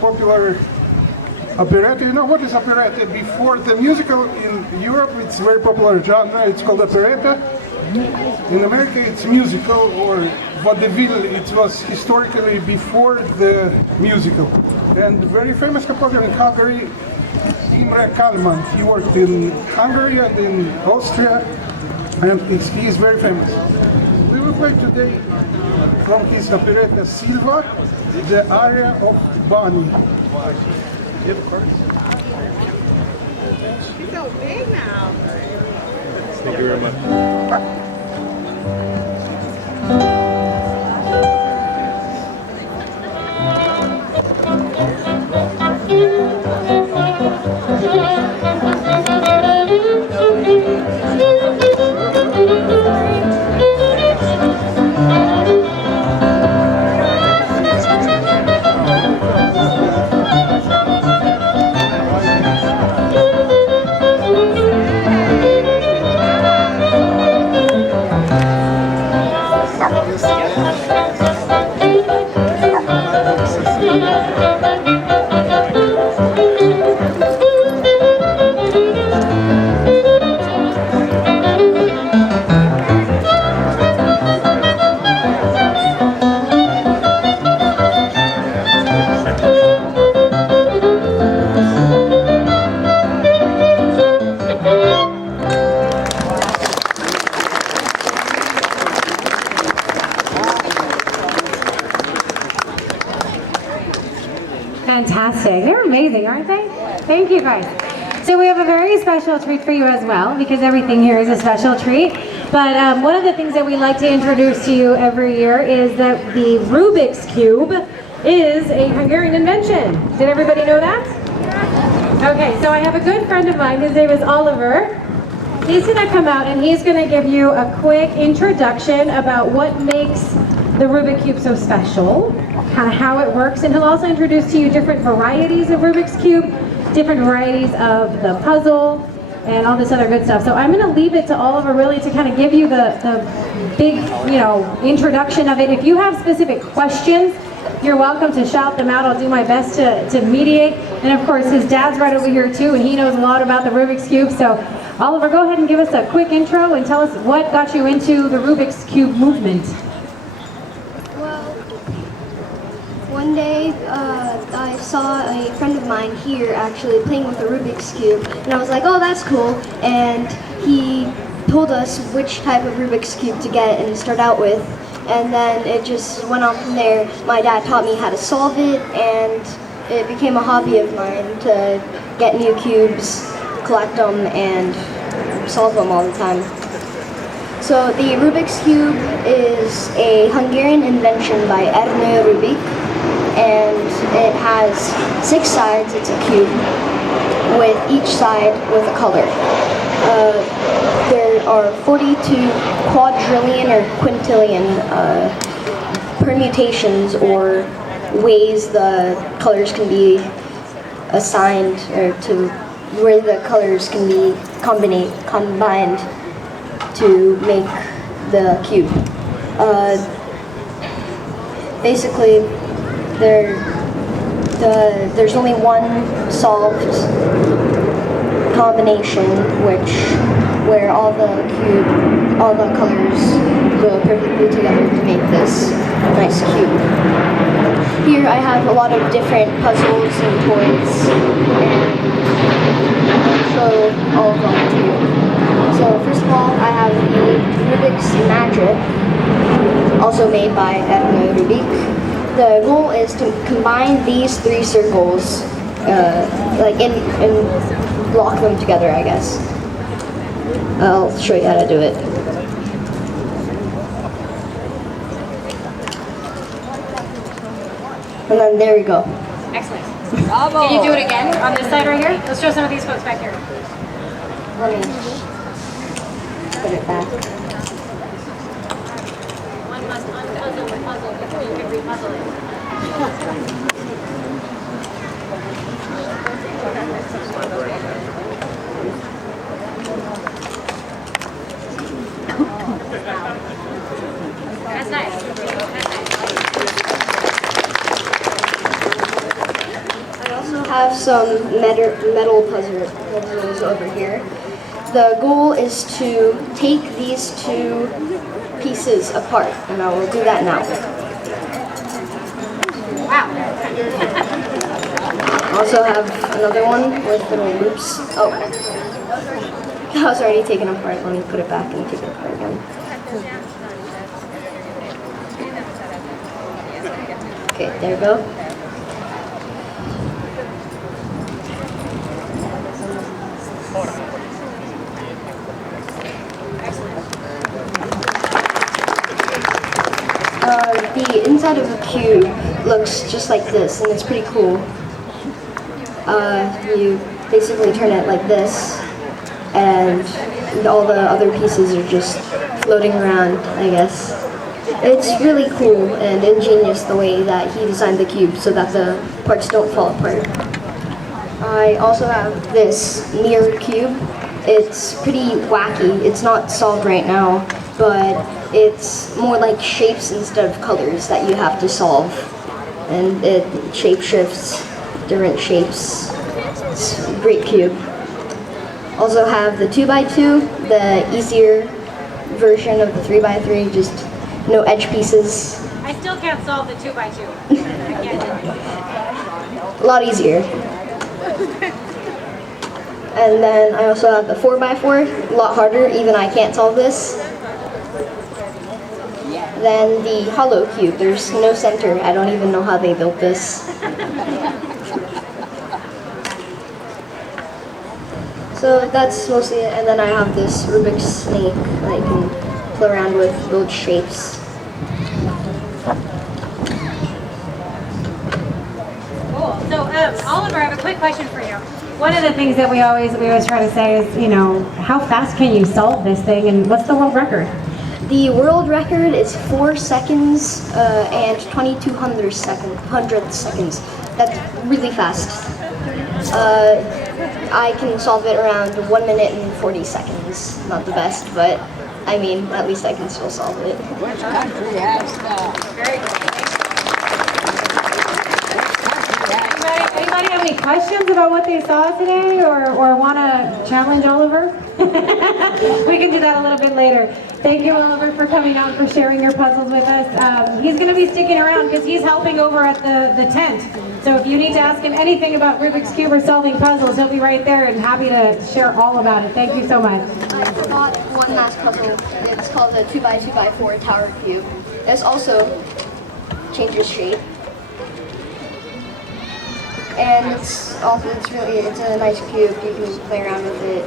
Popular operetta. You know what is operetta? Before the musical in Europe, it's a very popular genre. It's called operetta. In America, it's musical or vaudeville. It was historically before the musical. And very famous composer in Hungary, Imre Kalman. He worked in Hungary and in Austria, and he is very famous. We will play today from his operetta Silva, the aria of Bani. He's so big now. Thank you very much. Fantastic. They're amazing, aren't they? Thank you guys. So we have a very special treat for you as well, because everything here is a special treat. But one of the things that we like to introduce to you every year is that the Rubik's Cube is a Hungarian invention. Did everybody know that? Okay, so I have a good friend of mine, his name is Oliver. He's gonna come out and he's gonna give you a quick introduction about what makes the Rubik's Cube so special, kind of how it works, and he'll also introduce to you different varieties of Rubik's Cube, different varieties of the puzzle, and all this other good stuff. So I'm going to leave it to Oliver really to kind of give you the big, introduction of it. If you have specific questions, you're welcome to shout them out. I'll do my best to mediate. And of course, his dad's right over here too, and he knows a lot about the Rubik's Cube. So Oliver, go ahead and give us a quick intro and tell us what got you into the Rubik's Cube movement. One day, I saw a friend of mine here actually playing with the Rubik's Cube, and I was like, oh, that's cool, and he told us which type of Rubik's Cube to get and start out with, and then it just went on from there. My dad taught me how to solve it, and it became a hobby of mine to get new cubes, collect them, and solve them all the time. So the Rubik's Cube is a Hungarian invention by Ernő Rubik, and it has 6 sides. It's a cube with each side with a color. There are 42 quadrillion or quintillion permutations or ways the colors can be assigned, or to where the colors can be combined to make the cube. Basically, there's only one solved combination, where all the colors go perfectly together to make this nice cube. Here I have a lot of different puzzles and toys, and I'll show all of them to you. So first of all, I have the Rubik's Magic, also made by Ernő Rubik. The goal is to combine these 3 circles, and lock them together, I guess. I'll show you how to do it. And then there we go. Excellent. Can you do it again on this side right here? Let's show some of these folks back here. Let me put it back. One must unpuzzle the puzzle before you can repuzzle it. That's nice. I also have some metal puzzles over here. The goal is to take these 2 pieces apart, and I will do that now. Wow. I also have another one with little loops. Oh, that was already taken apart. Let me put it back and take it apart again. Okay, there we go. The inside of the cube looks just like this, and it's pretty cool. You basically turn it like this, and all the other pieces are just floating around, I guess. It's really cool and ingenious the way that he designed the cube so that the parts don't fall apart. I also have this mirror cube. It's pretty wacky. It's not solved right now, but it's more like shapes instead of colors that you have to solve. And it shape shifts different shapes. It's a great cube. Also have the 2x2, the easier version of the 3x3, just no edge pieces. I still can't solve the 2x2. I can't. A lot easier. And then I also have the 4x4, a lot harder, even I can't solve this. Then the hollow cube, there's no center, I don't even know how they built this. So that's mostly it. And then I have this Rubik's snake that you can play around with, build shapes. Cool. So, Oliver, I have a quick question for you. One of the things that we always try to say is, you know, how fast can you solve this thing, and what's the world record? The world record is 4 seconds and 2200 seconds. That's really fast. I can solve it around 1 minute and 40 seconds. Not the best, but I mean, at least I can still solve it. Which country has the? Very cool. Anybody have any questions about what they saw today, or want to challenge Oliver? We can do that a little bit later. Thank you, Oliver, for coming out, for sharing your puzzles with us. He's going to be sticking around because he's helping over at the tent. So if you need to ask him anything about Rubik's Cube or solving puzzles, he'll be right there and happy to share all about it. Thank you so much. I forgot one last puzzle. It's called the 2x2x4 tower cube. This also changes shape. And it's a nice cube. You can play around with it.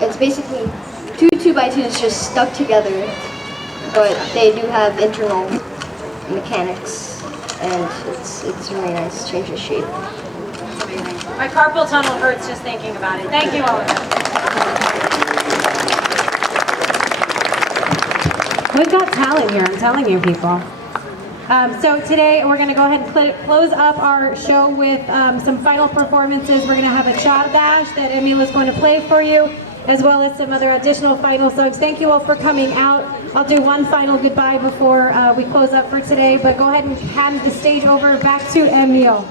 It's basically two 2x2s just stuck together, but they do have internal mechanics, and it's really nice. Changes shape. My carpal tunnel hurts just thinking about it. Thank you, Oliver. We've got talent here, I'm telling you, people. So today we're going to go ahead and close up our show with some final performances. We're going to have a Chad Bash that Emil is going to play for you, as well as some other additional final songs. Thank you all for coming out. I'll do one final goodbye before we close up for today, but go ahead and hand the stage over back to Emil.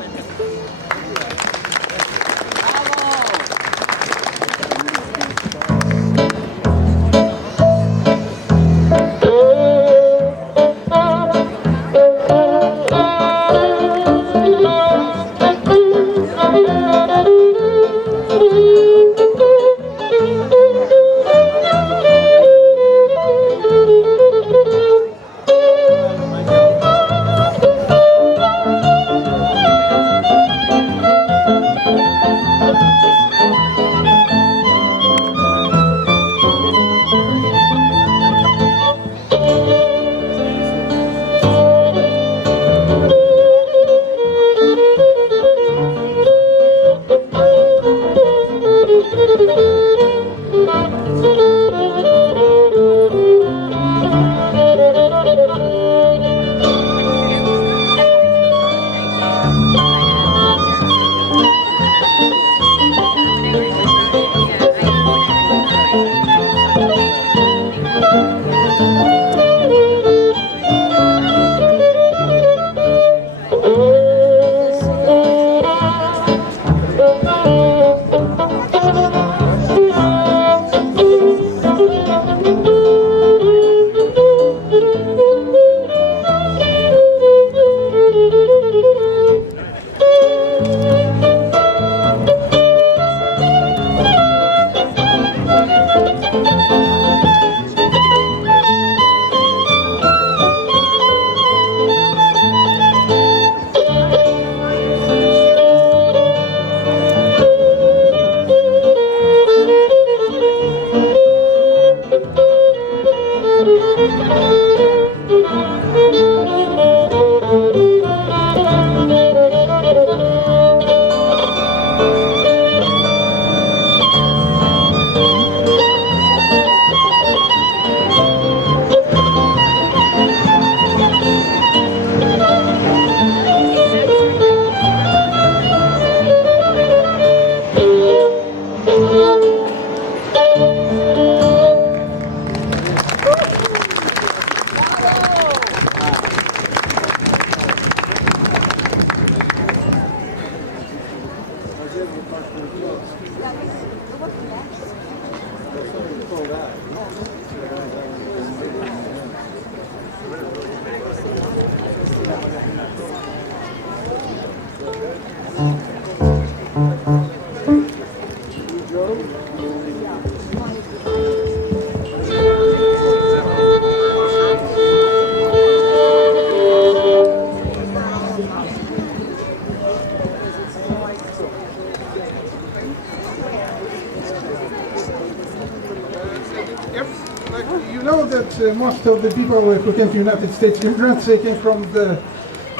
know that most of the people who came to the United States immigrants, they came from the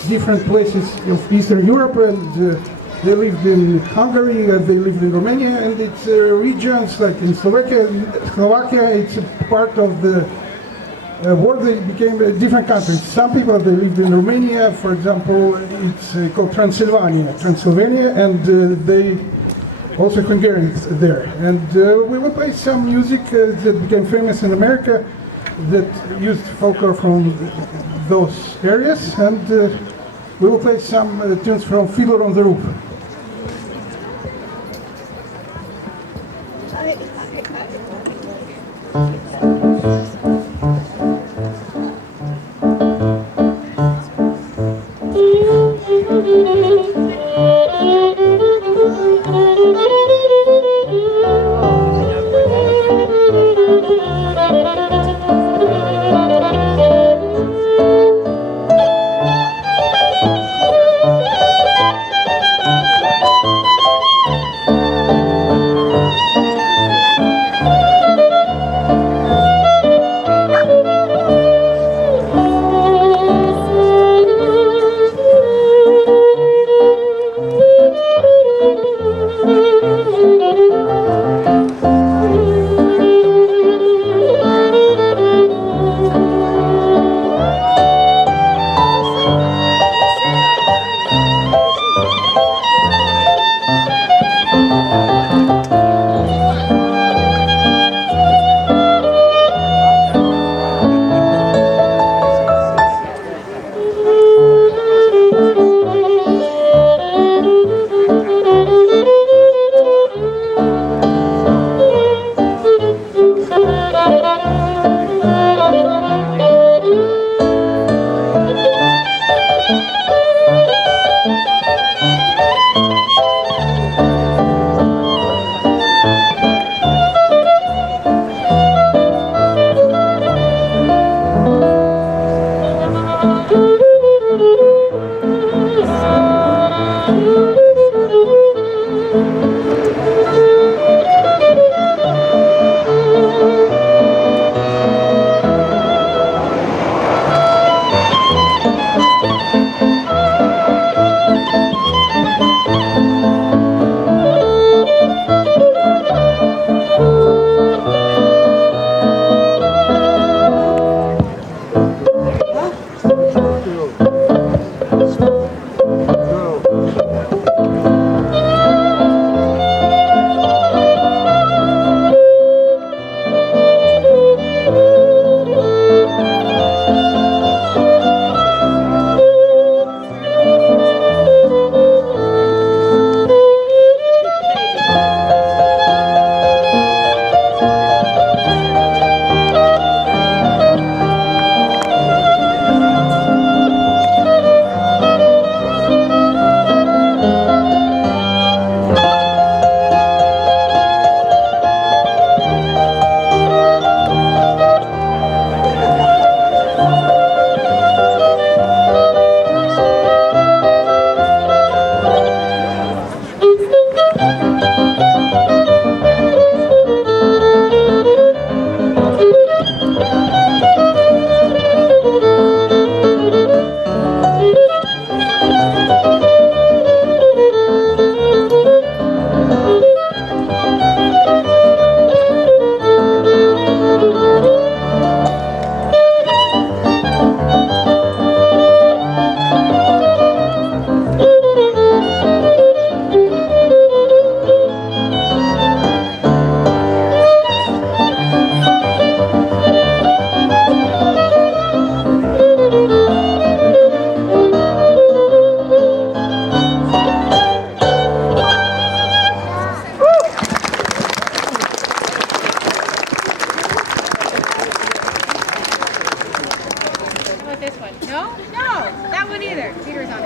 different places of Eastern Europe, and they lived in Hungary, and they lived in Romania, and it's regions like in Slovakia, it's a part of the world. They became different countries. Some people, they lived in Romania, for example, it's called Transylvania, and they also Hungarians there. And we will play some music that became famous in America that used folklore from those areas, and we will play some tunes from Fiddler on the Roof.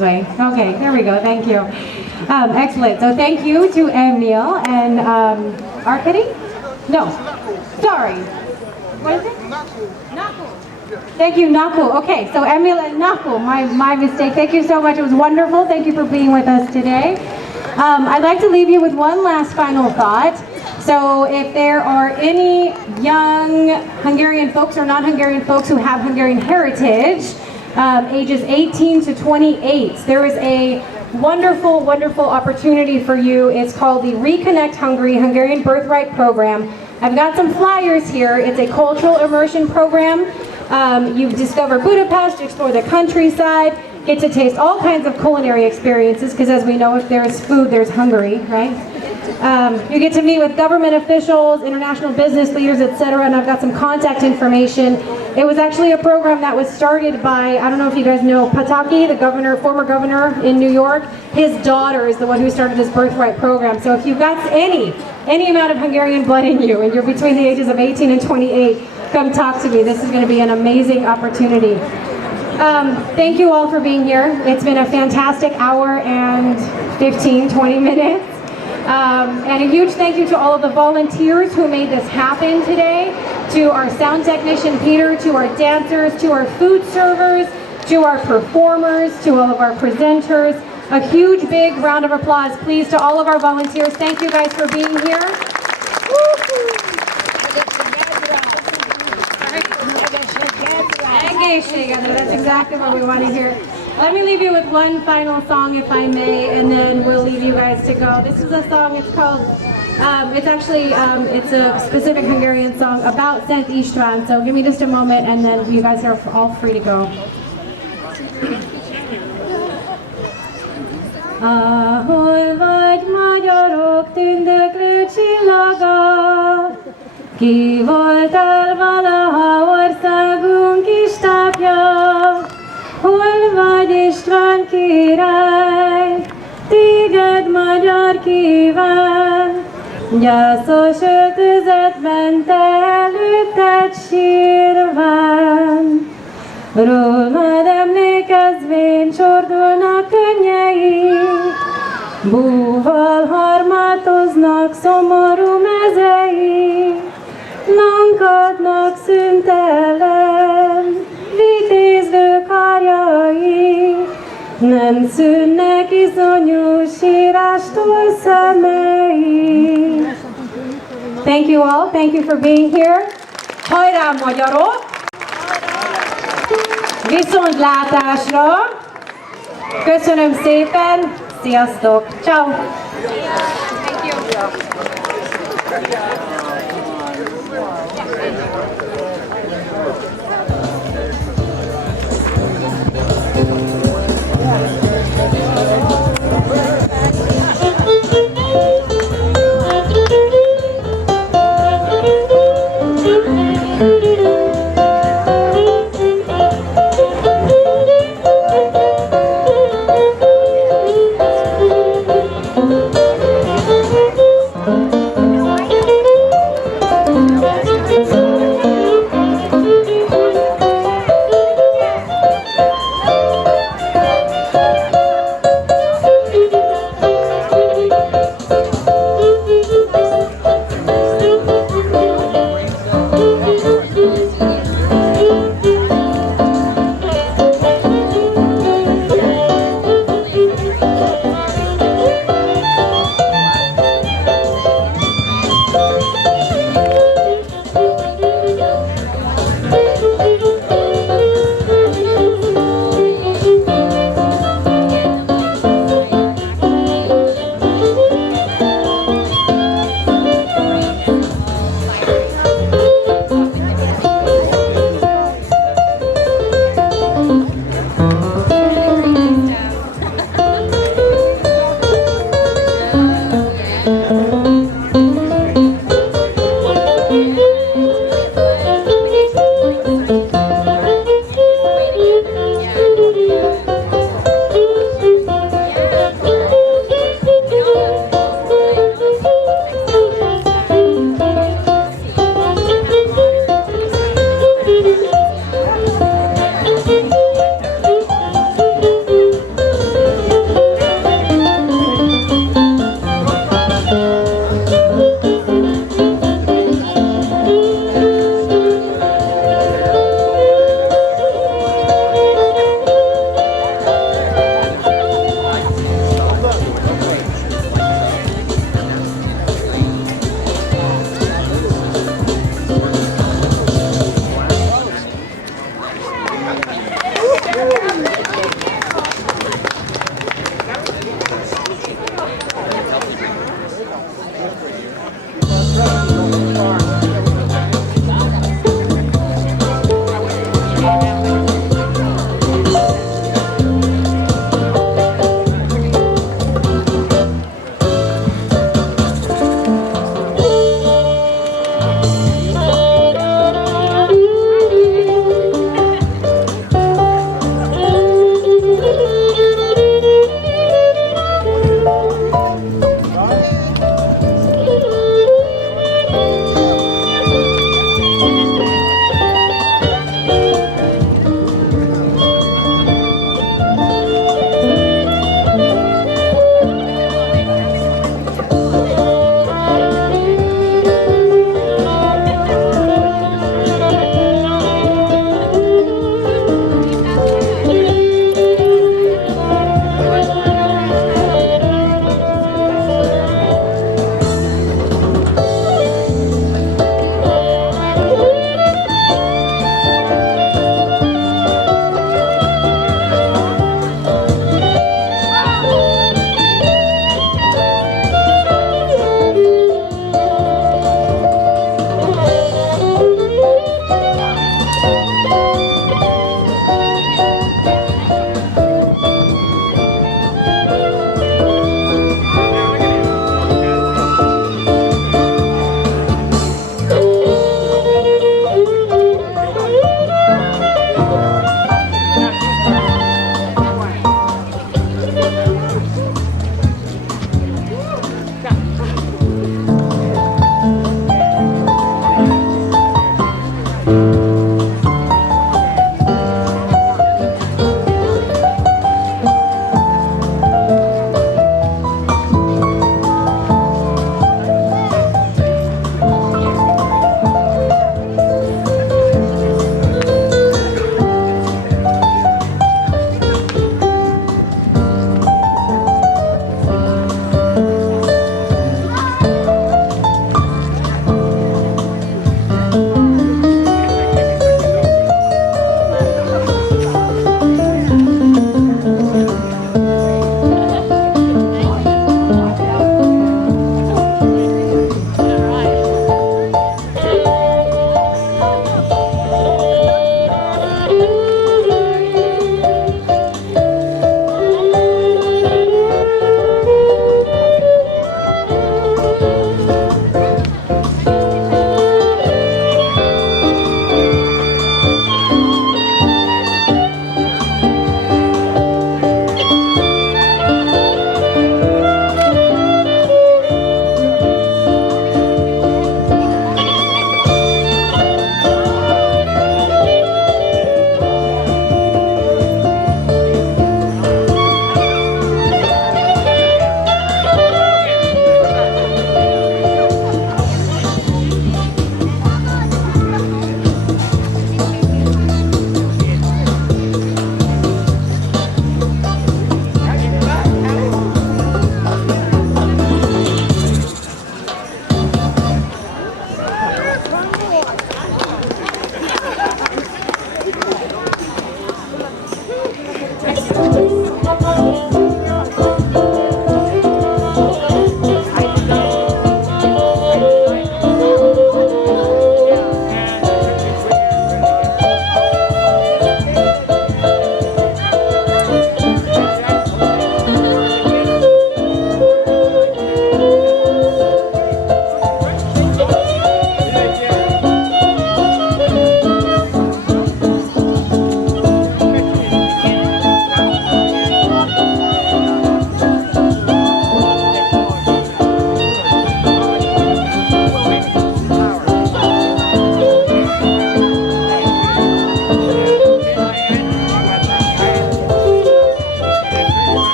Way. Okay, there we go. Thank you. Excellent. So thank you to Emil and Arkady? No. Sorry. What is it? Naku. Thank you, Naku. Okay, so Emil and Naku. My mistake. Thank you so much. It was wonderful. Thank you for being with us today. I'd like to leave you with one last final thought. So if there are any young Hungarian folks or non-Hungarian folks who have Hungarian heritage, ages 18 to 28, there is a wonderful, wonderful opportunity for you. It's called the Reconnect Hungary Hungarian Birthright Program. I've got some flyers here. It's a cultural immersion program. You discover Budapest, explore the countryside, get to taste all kinds of culinary experiences, because as we know, if there's food, there's Hungary, right? You get to meet with government officials, international business leaders, etc., and I've got some contact information. It was actually a program that was started by, I don't know if you guys know Pataki, the governor, former governor in New York. His daughter is the one who started this birthright program. So if you've got any amount of Hungarian blood in you and you're between the ages of 18 and 28, come talk to me. This is going to be an amazing opportunity. Thank you all for being here. It's been a fantastic hour and 15-20 minutes. And a huge thank you to all of the volunteers who made this happen today, to our sound technician Peter, to our dancers, to our food servers, to our performers, to all of our presenters. A huge big round of applause, please, to all of our volunteers. Thank you guys for being here. That's exactly what we want to hear. Let me leave you with one final song, if I may, and then we'll leave you guys to go. This is a song, it's called, it's a specific Hungarian song about Szent István, so give me just a moment and then you guys are all free to go. Ahol vagy magyarok tündöklő csillaga, ki voltál valaha országunk is tápja, hol vagy István király, téged magyar kíván, gyászos öltözetben te előtted sírván. Rólad emlékezvén csordulnak könnyeink, búval harmatoznak szomorú mezeink, lankadnak szüntelen, vitézlő karjaink, nem szűnnek iszonyú sírástól szemeink. Thank you all, thank you for being here. Hajrá magyarok! Viszontlátásra! Köszönöm szépen! Sziasztok! Ciao! Thank you.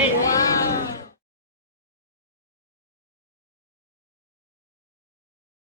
Okay.